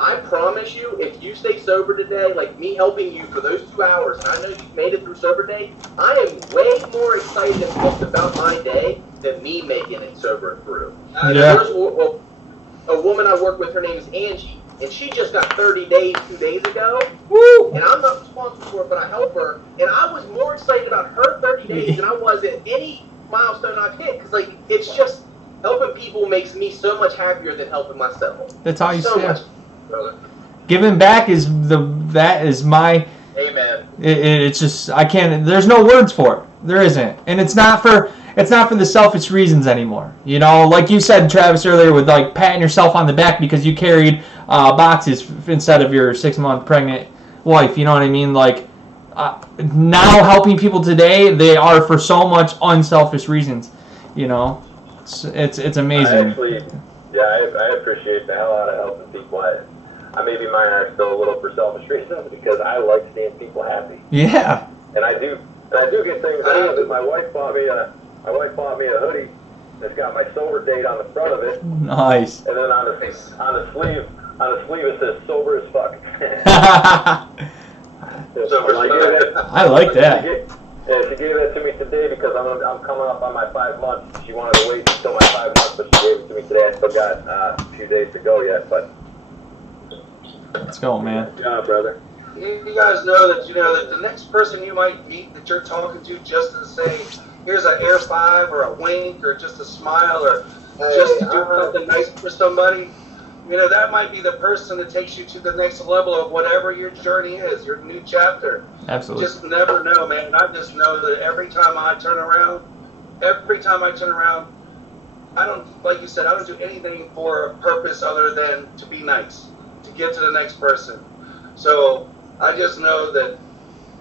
I promise you, if you stay sober today, like me helping you for those 2 hours, and I know you've made it through sober day, I am way more excited and pumped about my day than me making it sober through. Yeah. There's a woman I work with, her name is Angie, and she just got 30 days 2 days ago. Woo! And I'm not responsible for it, but I help her. And I was more excited about her 30 days than I was at any milestone I've hit. Because, like, it's just helping people makes me so much happier than helping myself. That's how you so say much, it. brother. Giving back is my. Amen. It's just I can't. There's no words for it. There isn't, and it's not for the selfish reasons anymore. You know, like you said, Travis, earlier, with like patting yourself on the back because you carried boxes instead of your 6-month pregnant wife. You know what I mean? Like now helping people today, they are for so much unselfish reasons. You know, it's amazing. I appreciate the hell out of helping people. Maybe mine are still a little for selfish reasons because I like seeing people happy. Yeah. And I do get things out of it. My wife bought me a hoodie that's got my sober date on the front of it. Nice. And then on the sleeve it says sober as fuck. I like that. She gave that to me today because I'm coming up on my 5 months. She wanted to wait until my 5 months, but she gave it to me today. I still got a few days to go yet, but. Let's go, man. Good job, brother. You guys know that that the next person you might meet that you're talking to just to say, here's an air five or a wink or just a smile or just to do something nice for somebody, that might be the person that takes you to the next level of whatever your journey is, your new chapter. Absolutely. Just never know, man. I just know that every time I turn around, I don't, like you said, I don't do anything for a purpose other than to be nice, to get to the next person. So I just know that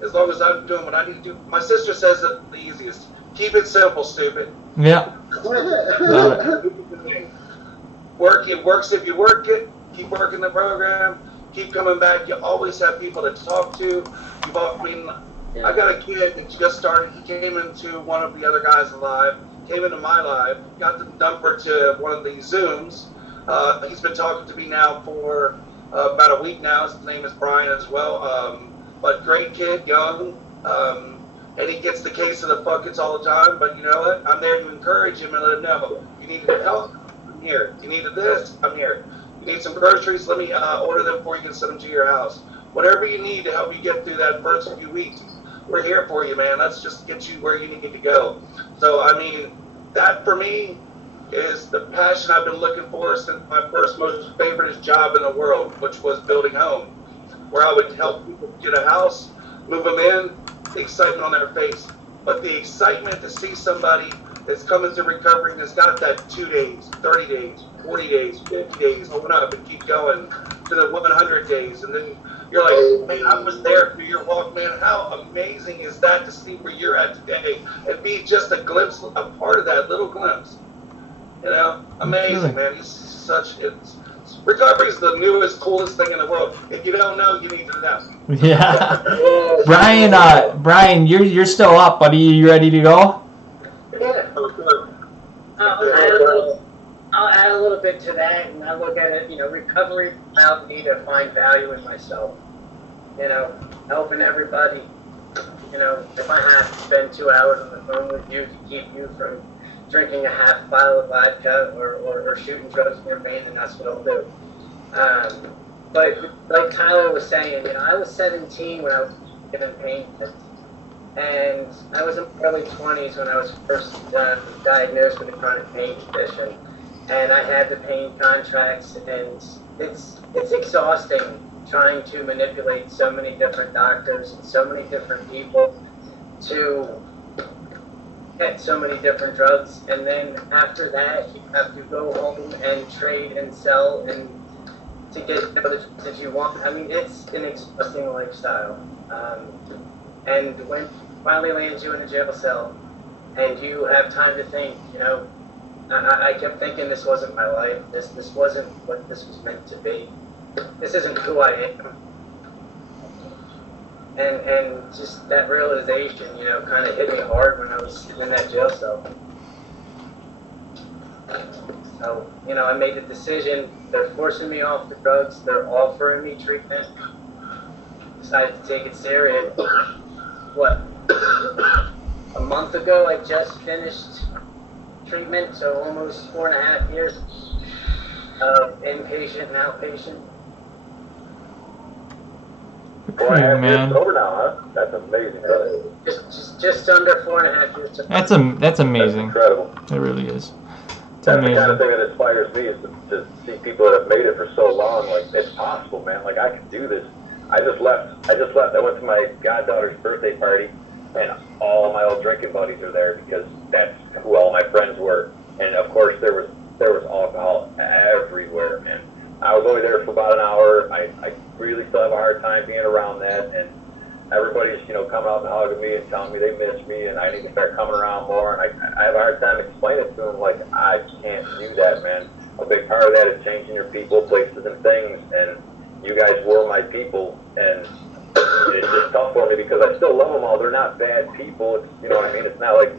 as long as I'm doing what I need to do, my sister says it the easiest. Keep it simple, stupid. Yeah. Love it. It works if you work it. Keep working the program. Keep coming back. You always have people to talk to. I got a kid that just started. He came into one of the other guys' live, came into my live, got the number to one of these Zooms. He's been talking to me now for about a week now. His name is Brian as well. But great kid, young. And he gets the case of the buckets all the time. But you know what? I'm there to encourage him and let him know. You need help? I'm here. You need this? I'm here. You need some groceries? Let me order them for you and send them to your house. Whatever you need to help you get through that first few weeks, we're here for you, man. Let's just get you where you need to go. So, that for me is the passion I've been looking for since my first most favorite job in the world, which was building homes, where I would help people get a house, move them in, the excitement on their face. But the excitement to see somebody that's coming to recovery and has got that 2 days, 30 days, 40 days, 50 days, open up and keep going to the 100 days. And then you're like, man, I was there for your walk, man. How amazing is that to see where you're at today and be just a glimpse, a part of that little glimpse. Amazing, man. Recovery is the newest, coolest thing in the world. If you don't know, you need to know. Yeah. Brian, you're still up, buddy. You ready to go? Yeah. I'll add a little bit to that, and I look at it, recovery allowed me to find value in myself. Helping everybody. If I have to spend 2 hours on the phone with you to keep you from drinking a half bottle of vodka or shooting drugs in your vein, then that's what I'll do. But like Tyler was saying, I was 17 when I was given pain meds. And I was in my early 20s when I was first diagnosed with a chronic pain condition. And I had the pain contracts, and it's exhausting trying to manipulate so many different doctors and so many different people to get so many different drugs. And then after that, you have to go home and trade and sell and to get the drugs that you want. It's an exhausting lifestyle. And when it finally lands you in a jail cell and you have time to think, I kept thinking this wasn't my life. This wasn't what this was meant to be. This isn't who I am. And just that realization, kind of hit me hard when I was sitting in that jail cell. So, I made the decision. They're forcing me off the drugs. They're offering me treatment. Decided to take it serious. A month ago, I just finished treatment, so almost 4.5 years of inpatient and outpatient. 4.5 man. years sober now, huh? That's amazing, brother. Just under 4.5 years. That's amazing. That's incredible. It really is. It's That's amazing. the kind of thing that inspires me, is to see people that have made it for so long. Like, it's possible, man. Like, I can do this. I just left. I went to my goddaughter's birthday party, and all my old drinking buddies are there because that's who all my friends were. And of course, there was alcohol everywhere, man. I was only there for about an hour. I really still have a hard time being around that, and everybody's, coming out and hugging me and telling me they miss me, and I need to start coming around more. And I have a hard time explaining to them, like, I can't do that, man. A big part of that is changing your people, places, and things, and you guys were my people, and it's just tough for me because I still love them all. They're not bad people. It's, you know what I mean? It's not like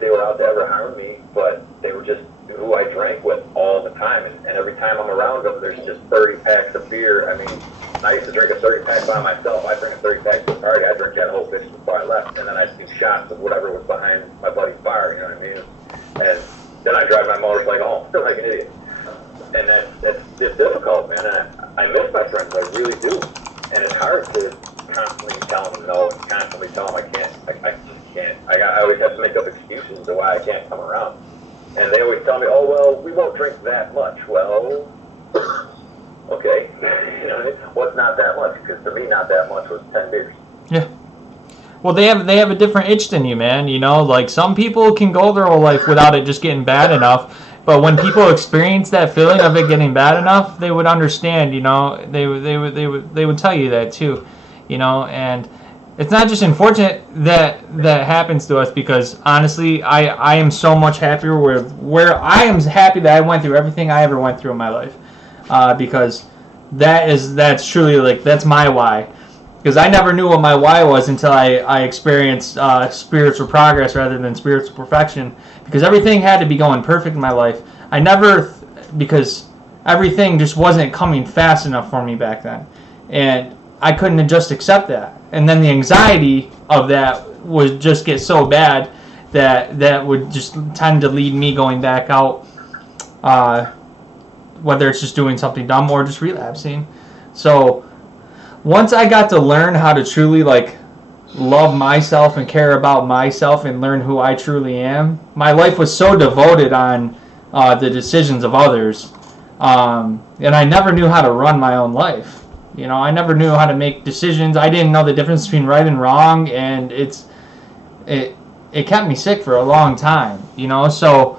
they were out to ever harm me, but they were just who I drank with all the time, and every time I'm around them, there's just 30 packs of beer. I mean, I used to drink a 30 pack by myself. I drink a 30 pack to a party. I drink that whole bitch before I left, and then I'd do shots of whatever was behind my buddy's bar, you know what I mean? And then I drive my motorcycle home, still like an idiot. And that's just difficult, man. And I miss my friends, I really do. And it's hard to constantly tell them no, and constantly tell them I can't. I just can't. I always have to make up excuses to why I can't come around. And they always tell me, oh, well, we won't drink that much. Well, okay. What's not that much? Because to me, not that much was 10 beers. Yeah. Well, they have a different itch than you, man. Like some people can go their whole life without it just getting bad enough. But when people experience that feeling of it getting bad enough, they would understand. They would tell you that too. And it's not just unfortunate that happens to us, because honestly, I am so much happier where I am happy that I went through everything I ever went through in my life, because that's truly, like, that's my why. Because I never knew what my why was until I experienced spiritual progress rather than spiritual perfection. Because everything had to be going perfect in my life. Because everything just wasn't coming fast enough for me back then. And I couldn't just accept that. And then the anxiety of that would just get so bad that would just tend to lead me going back out, whether it's just doing something dumb or just relapsing. So once I got to learn how to truly, like, love myself and care about myself and learn who I truly am, my life was so devoted on the decisions of others, and I never knew how to run my own life. I never knew how to make decisions. I didn't know the difference between right and wrong, and it kept me sick for a long time. So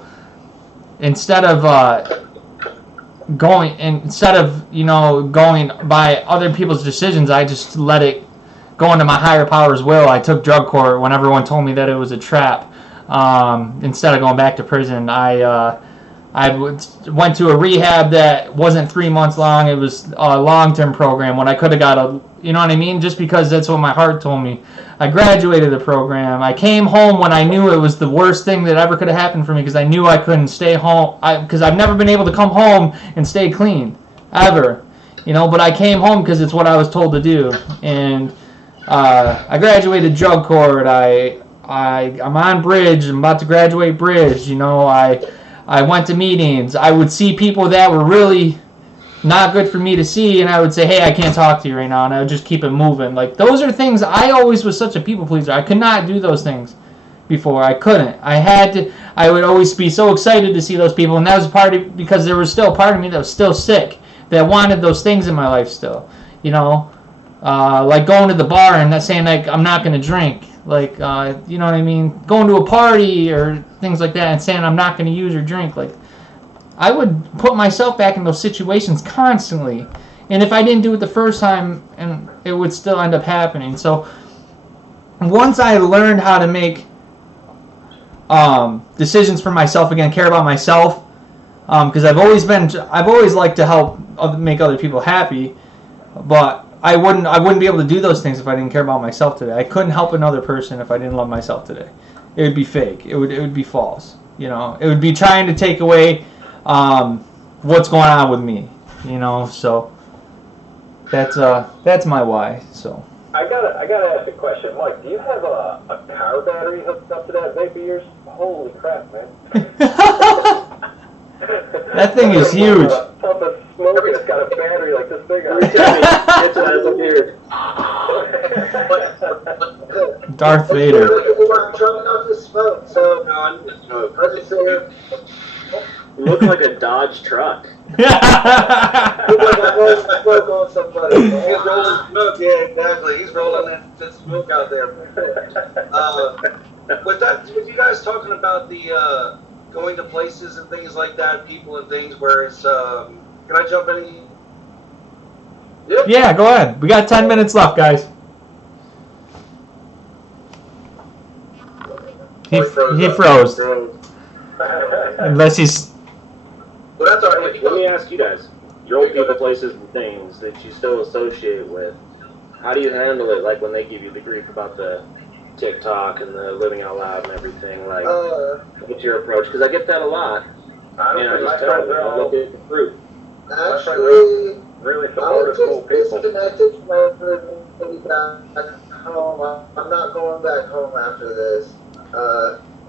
instead of going by other people's decisions, I just let it go into my higher power's will. I took drug court when everyone told me that it was a trap. Instead of going back to prison, I went to a rehab that wasn't 3 months long. It was a long-term program when I could have got just because that's what my heart told me. I graduated the program. I came home when I knew it was the worst thing that ever could have happened for me, because I knew I couldn't stay home. Because I've never been able to come home and stay clean, ever. But I came home because it's what I was told to do. And I graduated drug court. I'm on bridge. I'm about to graduate bridge. I went to meetings. I would see people that were really not good for me to see, and I would say, hey, I can't talk to you right now, and I would just keep it moving. Like, those are things. I always was such a people pleaser. I could not do those things before. I couldn't. I would always be so excited to see those people, and that was because there was still a part of me that was still sick, that wanted those things in my life still. Like going to the bar and not saying, like, I'm not going to drink. Like, you know what I mean? Going to a party or things like that and saying I'm not going to use or drink. Like, I would put myself back in those situations constantly. And if I didn't do it the first time, and it would still end up happening. So once I learned how to make decisions for myself again, care about myself, because I've always liked to help make other people happy, but I wouldn't be able to do those things if I didn't care about myself today. I couldn't help another person if I didn't love myself today. It would be fake. It would be false. It would be trying to take away what's going on with me. So that's my why. So I gotta ask a question, Mike. Do you have a car battery hooked up to that vape of yours? Holy crap, man! That thing is huge. Puff of smoke and it's got a battery like this big on Every it. time he gets it, it's weird. Darth Vader. I'm trying not to smoke, so No, I need to smoke. I just sit here. You look like a Dodge truck. Look like I'm rolling smoke on somebody. He's rolling smoke, yeah, exactly. He's rolling that smoke out there. With you guys talking about the going to places and things like that, people and things, where it's can I jump in? Yeah, go ahead. We got 10 minutes left, guys. He froze. Unless he's... Well, that's all right. Let me ask you guys. Your old people, places, and things that you still associate with, how do you handle it, like when they give you the grief about the TikTok and the living out loud and everything? Like, what's your approach? Because I get that a lot. I don't And I think my just tell friends them, are I all look at the fruit. Actually, really I'm supportive, cool just people. disconnected from everybody back home. I'm not going back home after this.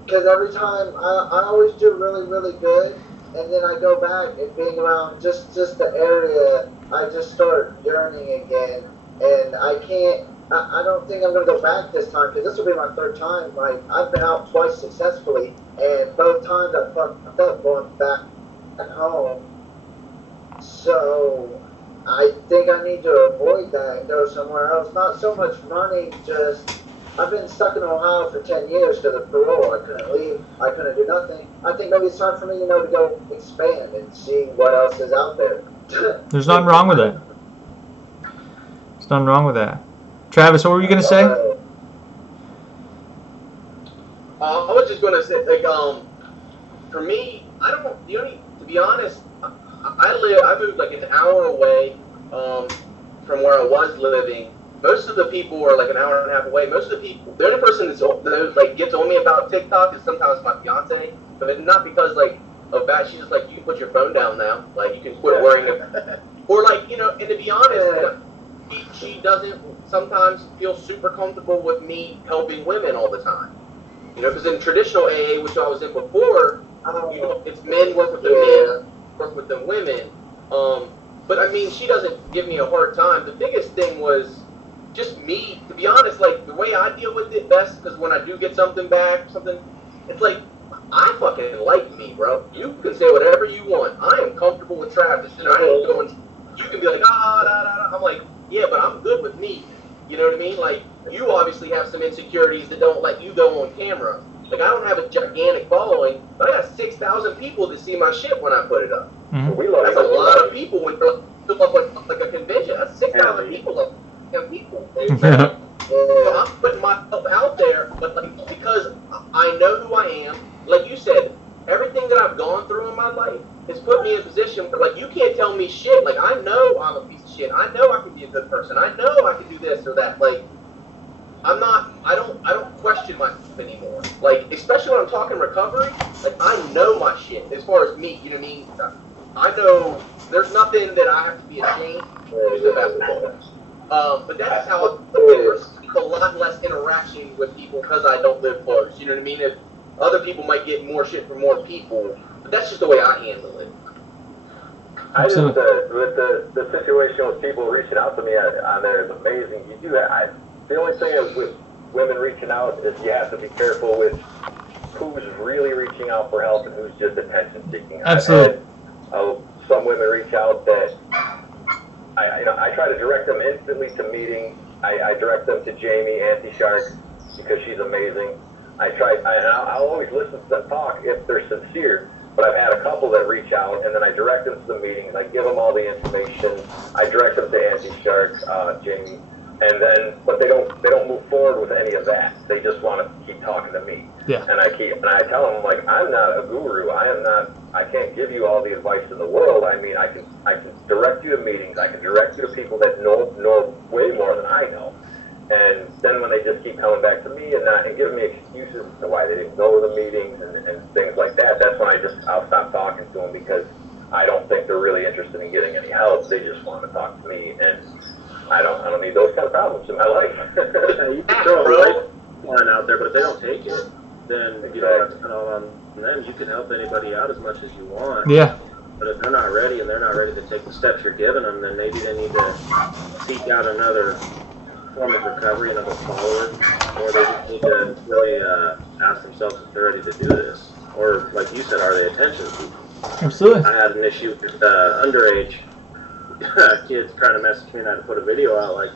Because every time, I always do really, really good. And then I go back and being around just the area, I just start yearning again. And I can't, I don't think I'm going to go back this time because this will be my third time. Like, I've been out twice successfully, and both times I fucked up going back home. So I think I need to avoid that and go somewhere else. Not so much running, just I've been stuck in Ohio for 10 years because of parole. I couldn't leave. I couldn't do nothing. I think maybe it's time for me, to go expand and see what else is out there. There's nothing wrong with it. There's nothing wrong with that. Travis, what were you going to say? I was just gonna say, like, for me, I don't, to be honest, I moved like an hour away, from where I was living. Most of the people are like an hour and a half away. Most of the people, the only person that like gets on me about TikTok is sometimes my fiance, but it's not because like of that. She's just like, you can put your phone down now, like you can quit worrying about, or like, and to be honest, she doesn't sometimes feel super comfortable with me helping women all the time. Because in traditional AA, which I was in before, it's men work with the men, work with the women. But I mean, she doesn't give me a hard time. The biggest thing was just me, to be honest, like the way I deal with it best, because when I do get something back, it's like, I fucking like me, bro. You can say whatever you want. I am comfortable with Travis, and I ain't going, you can be like, I'm like, yeah, but I'm good with me. You know what I mean? Like, you obviously have some insecurities that don't let you go on camera. Like, I don't have a gigantic following, but I got 6,000 people that see my shit when I put it up. Mm-hmm. That's a lot of people with like a convention. That's 6,000 people. So I'm putting myself out there, but like, because I know who I am. Like you said, everything that I've gone through in my life has put me in a position where, like, you can't tell me shit. Like, I know I'm a piece of shit. I know I can be a good person. I know I can do this or that. Like, I don't question myself anymore. Like, especially when I'm talking recovery, like, I know my shit as far as me, you know what I mean? I know there's nothing that I have to be ashamed to use the basketball. But that's how there's a lot less interaction with people because I don't live close, you know what I mean? If other people might get more shit from more people, but that's just the way I handle it. I just, with the situation with people reaching out to me on there is amazing. The only thing is with women reaching out is you have to be careful with who's really reaching out for help and who's just attention seeking. Absolutely. I've had, some women reach out that I try to direct them instantly to meetings. I direct them to Jamie Anti-Shark because she's amazing. I'll always listen to them talk if they're sincere. But I've had a couple that reach out, and then I direct them to the meetings. I give them all the information. I direct them to Anti-Shark, Jamie, but they don't move forward with any of that. They just want to keep talking to me. Yeah. And I tell them, like, I'm not a guru. I can't give you all the advice in the world. I mean, I can direct you to meetings. I can direct you to people that know way more than I know. And then when they just keep coming back to me and giving me excuses as to why they didn't go to the meetings and things like that, that's when I'll stop talking to them because I don't think they're really interested in getting any help. They just want to talk to me, and I don't need those kind of problems in my life. You can throw a lifeline out there, but if they don't take it, then you don't have to put it all on them. You can help anybody out as much as you want. Yeah. But if they're not ready and they're not ready to take the steps you're giving them, then maybe they need to seek out another form of recovery, another follower, or they just need to really ask themselves if they're ready to do this. Or, like you said, are they attention seeking? Absolutely. I had an issue with underage kids trying to message me, and I had to put a video out like,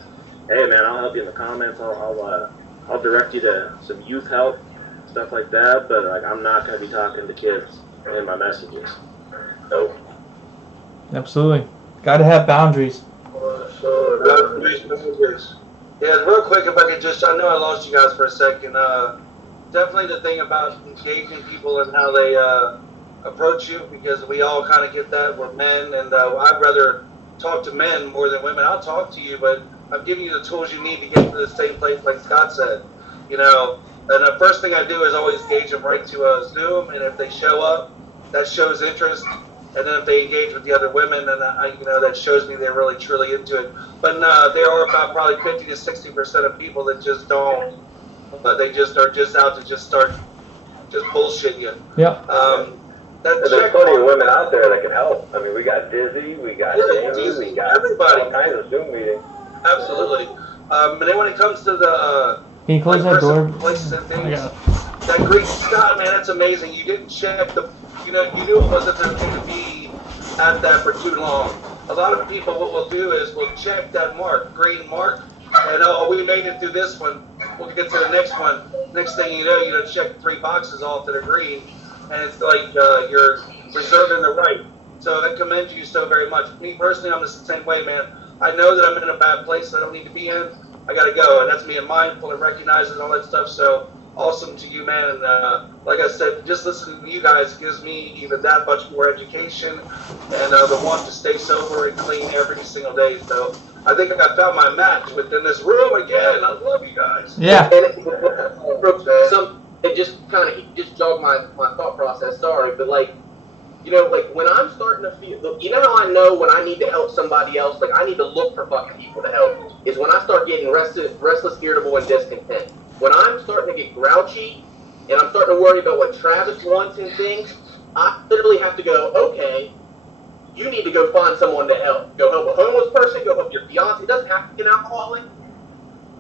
hey man, I'll help you in the comments, I'll direct you to some youth help, stuff like that, but like I'm not going to be talking to kids in my messages. Nope. Absolutely. Got to have boundaries. Yeah, real quick, if I could just, I know I lost you guys for a second. Definitely the thing about engaging people and how they approach you, because we all kind of get that. We're men, and I'd rather talk to men more than women. I'll talk to you, but I'm giving you the tools you need to get to the same place, like Scott said. You know, and the first thing I do is always gauge them right to a Zoom, and if they show up, that shows interest. And then if they engage with the other women, then that shows me they're really truly into it. But there are about probably 50 to 60% of people that just don't. They just are just out to just start just bullshitting you. Yeah. There's plenty of women out there that can help. I mean, we got Dizzy, we got Jamie, we got everybody. All kinds of Zoom meetings. Absolutely. And then when it comes to the can you close that door? Places and things, that Greek Scott, man, that's amazing. You didn't check the, you knew it wasn't going to be at that for too long. A lot of people, what we'll do is we'll check that mark, green mark, and we made it through this one. We'll get to the next one. Next thing you know, check 3 boxes off that are green, and it's like you're reserving the right. So I commend you so very much. Me personally, I'm the same way, man. I know that I'm in a bad place I don't need to be in. I got to go, and that's being mindful and recognizing all that stuff. So awesome to you, man. And like I said, just listening to you guys gives me even that much more education and the want to stay sober and clean every single day. So I think I found my match within this room again. I love you guys. Yeah. It just kind of jogged my thought process. Sorry, but like when I'm starting to feel, how I know when I need to help somebody else, like I need to look for fucking people to help, is when I start getting restless, irritable, and discontent. When I'm starting to get grouchy and I'm starting to worry about what Travis wants and things, I literally have to go, okay, you need to go find someone to help. Go help a homeless person, go help your fiance. It doesn't have to be an alcoholic.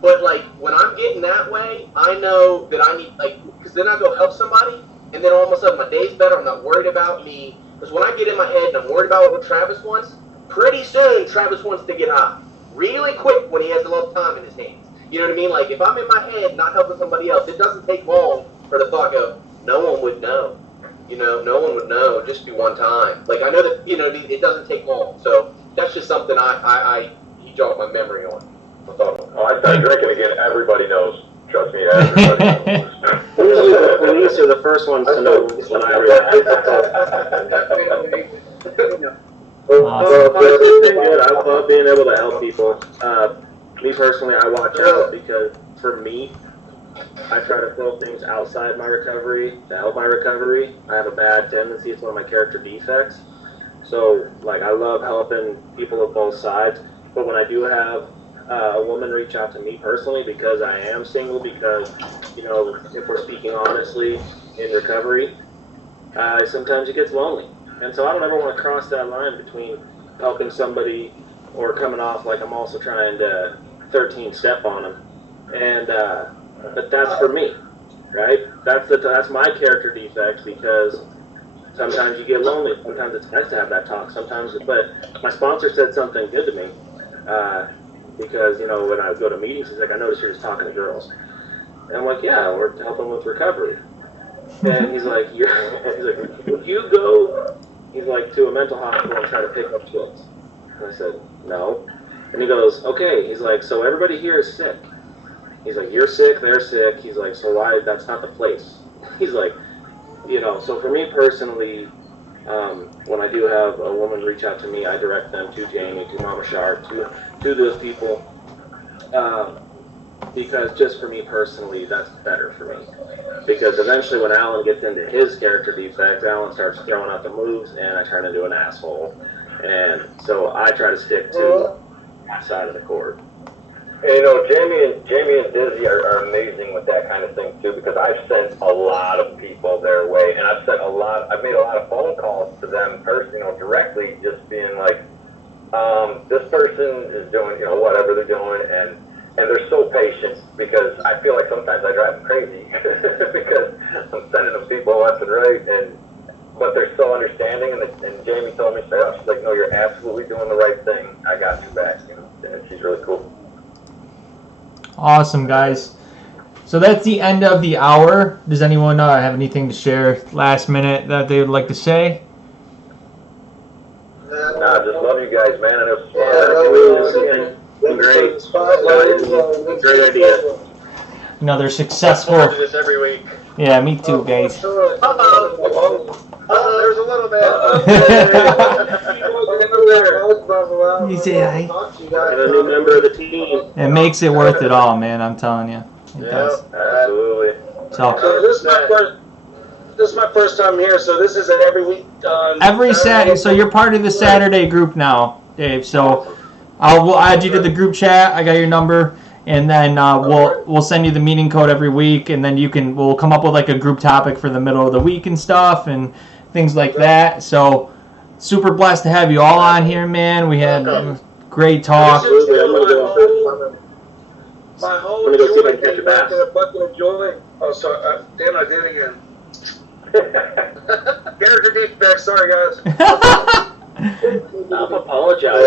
But like when I'm getting that way, I know that I need, because then I go help somebody, and then all of a sudden my day's better. I'm not worried about me. Because when I get in my head and I'm worried about what Travis wants, pretty soon Travis wants to get high. Really quick when he has a lot of time in his hands. You know what I mean? Like if I'm in my head not helping somebody else, it doesn't take long for the thought of, no one would know. No one would know. Just do one time. Like I know that, it doesn't take long. So that's just something he jogged my memory on. I started drinking again. Everybody knows. Trust me, everybody knows. Usually the police are the first ones to know when I react. But it's been good. I love being able to help people. Me personally, I watch out because for me, I try to throw things outside my recovery to help my recovery. I have a bad tendency. It's one of my character defects. So, I love helping people of both sides. But when I do have a woman reach out to me personally, because I am single, because, if we're speaking honestly in recovery, sometimes it gets lonely. And so I don't ever want to cross that line between helping somebody or coming off like I'm also trying to 13-step on them. And, but that's for me, right? That's my character defect, because sometimes you get lonely. Sometimes it's nice to have that talk. But my sponsor said something good to me, because, when I go to meetings, he's like, I noticed you're just talking to girls. And I'm like, yeah, we're helping with recovery. And he's like, would you go, to a mental hospital and try to pick up kids? And I said, no. And he goes, okay. He's like, so everybody here is sick. He's like, you're sick, they're sick. He's like, so why, that's not the place. He's like, so for me personally, when I do have a woman reach out to me, I direct them to Jamie, to Mama Shark, to those people, because just for me personally, that's better for me. Because eventually when Alan gets into his character defects, Alan starts throwing out the moves, and I turn into an asshole. And so I try to stick to that side of the court. You know, Jamie and Dizzy are amazing with that kind of thing too, because I've sent a lot of people their way, and I've made a lot of phone calls to them personally, directly, just being like, this person is doing, whatever they're doing, and they're so patient, because I feel like sometimes I drive them crazy because I'm sending them people left and right, but they're so understanding, and Jamie told me straight up, she's like, no, you're absolutely doing the right thing. I got you back, and she's really cool. Awesome, guys. So that's the end of the hour. Does anyone have anything to share last minute that they would like to say? Nah, just love you guys, man. And it was fun. Great idea. Another successful. I do this every week. Yeah, me too, guys. There's a little bit. You say hi. And a new member of the team. It makes it worth it all, man. I'm telling you. It does. Absolutely. So This is my first time here, so this is every week. every Saturday. So you're part of the Saturday group now, Dave. So we'll add you to the group chat. I got your number. And then we'll send you the meeting code every week, and then we'll come up with like a group topic for the middle of the week and stuff and things like that. So super blessed to have you all on here, man. We had great talk. My whole Let me go see if I joy can catch a came bass. back in a bucket of joy. Oh, sorry. Damn, I did it again. Character defect. Sorry, guys. Stop apologizing.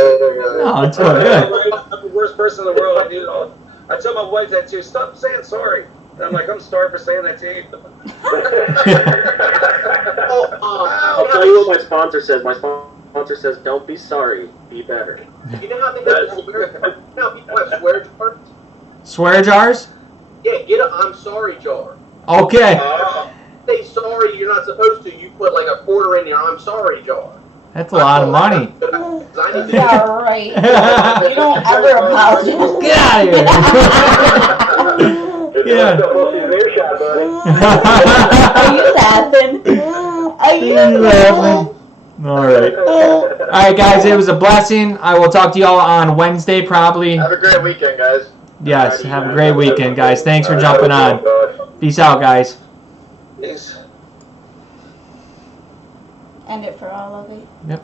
Oh, it's all good. I'm the worst person in the world. I tell my wife that too. Stop saying sorry. And I'm like, I'm sorry for saying that to you. I'll tell you what my sponsor says. My sponsor says, don't be sorry, be better. You know how they have people have swear jars? Swear jars? Yeah, get a I'm sorry jar. Okay. Say sorry, you're not supposed to. You put like a quarter in your I'm sorry jar. That's a lot of money. Yeah, right. You don't ever apologize. Get out of here. Yeah. Are you laughing? Are you laughing? All right. All right, guys. It was a blessing. I will talk to y'all on Wednesday, probably. Have a great weekend, guys. Yes. Have a great weekend, guys. Thanks for jumping on. Peace out, guys. Peace. End it for all of it. Yep.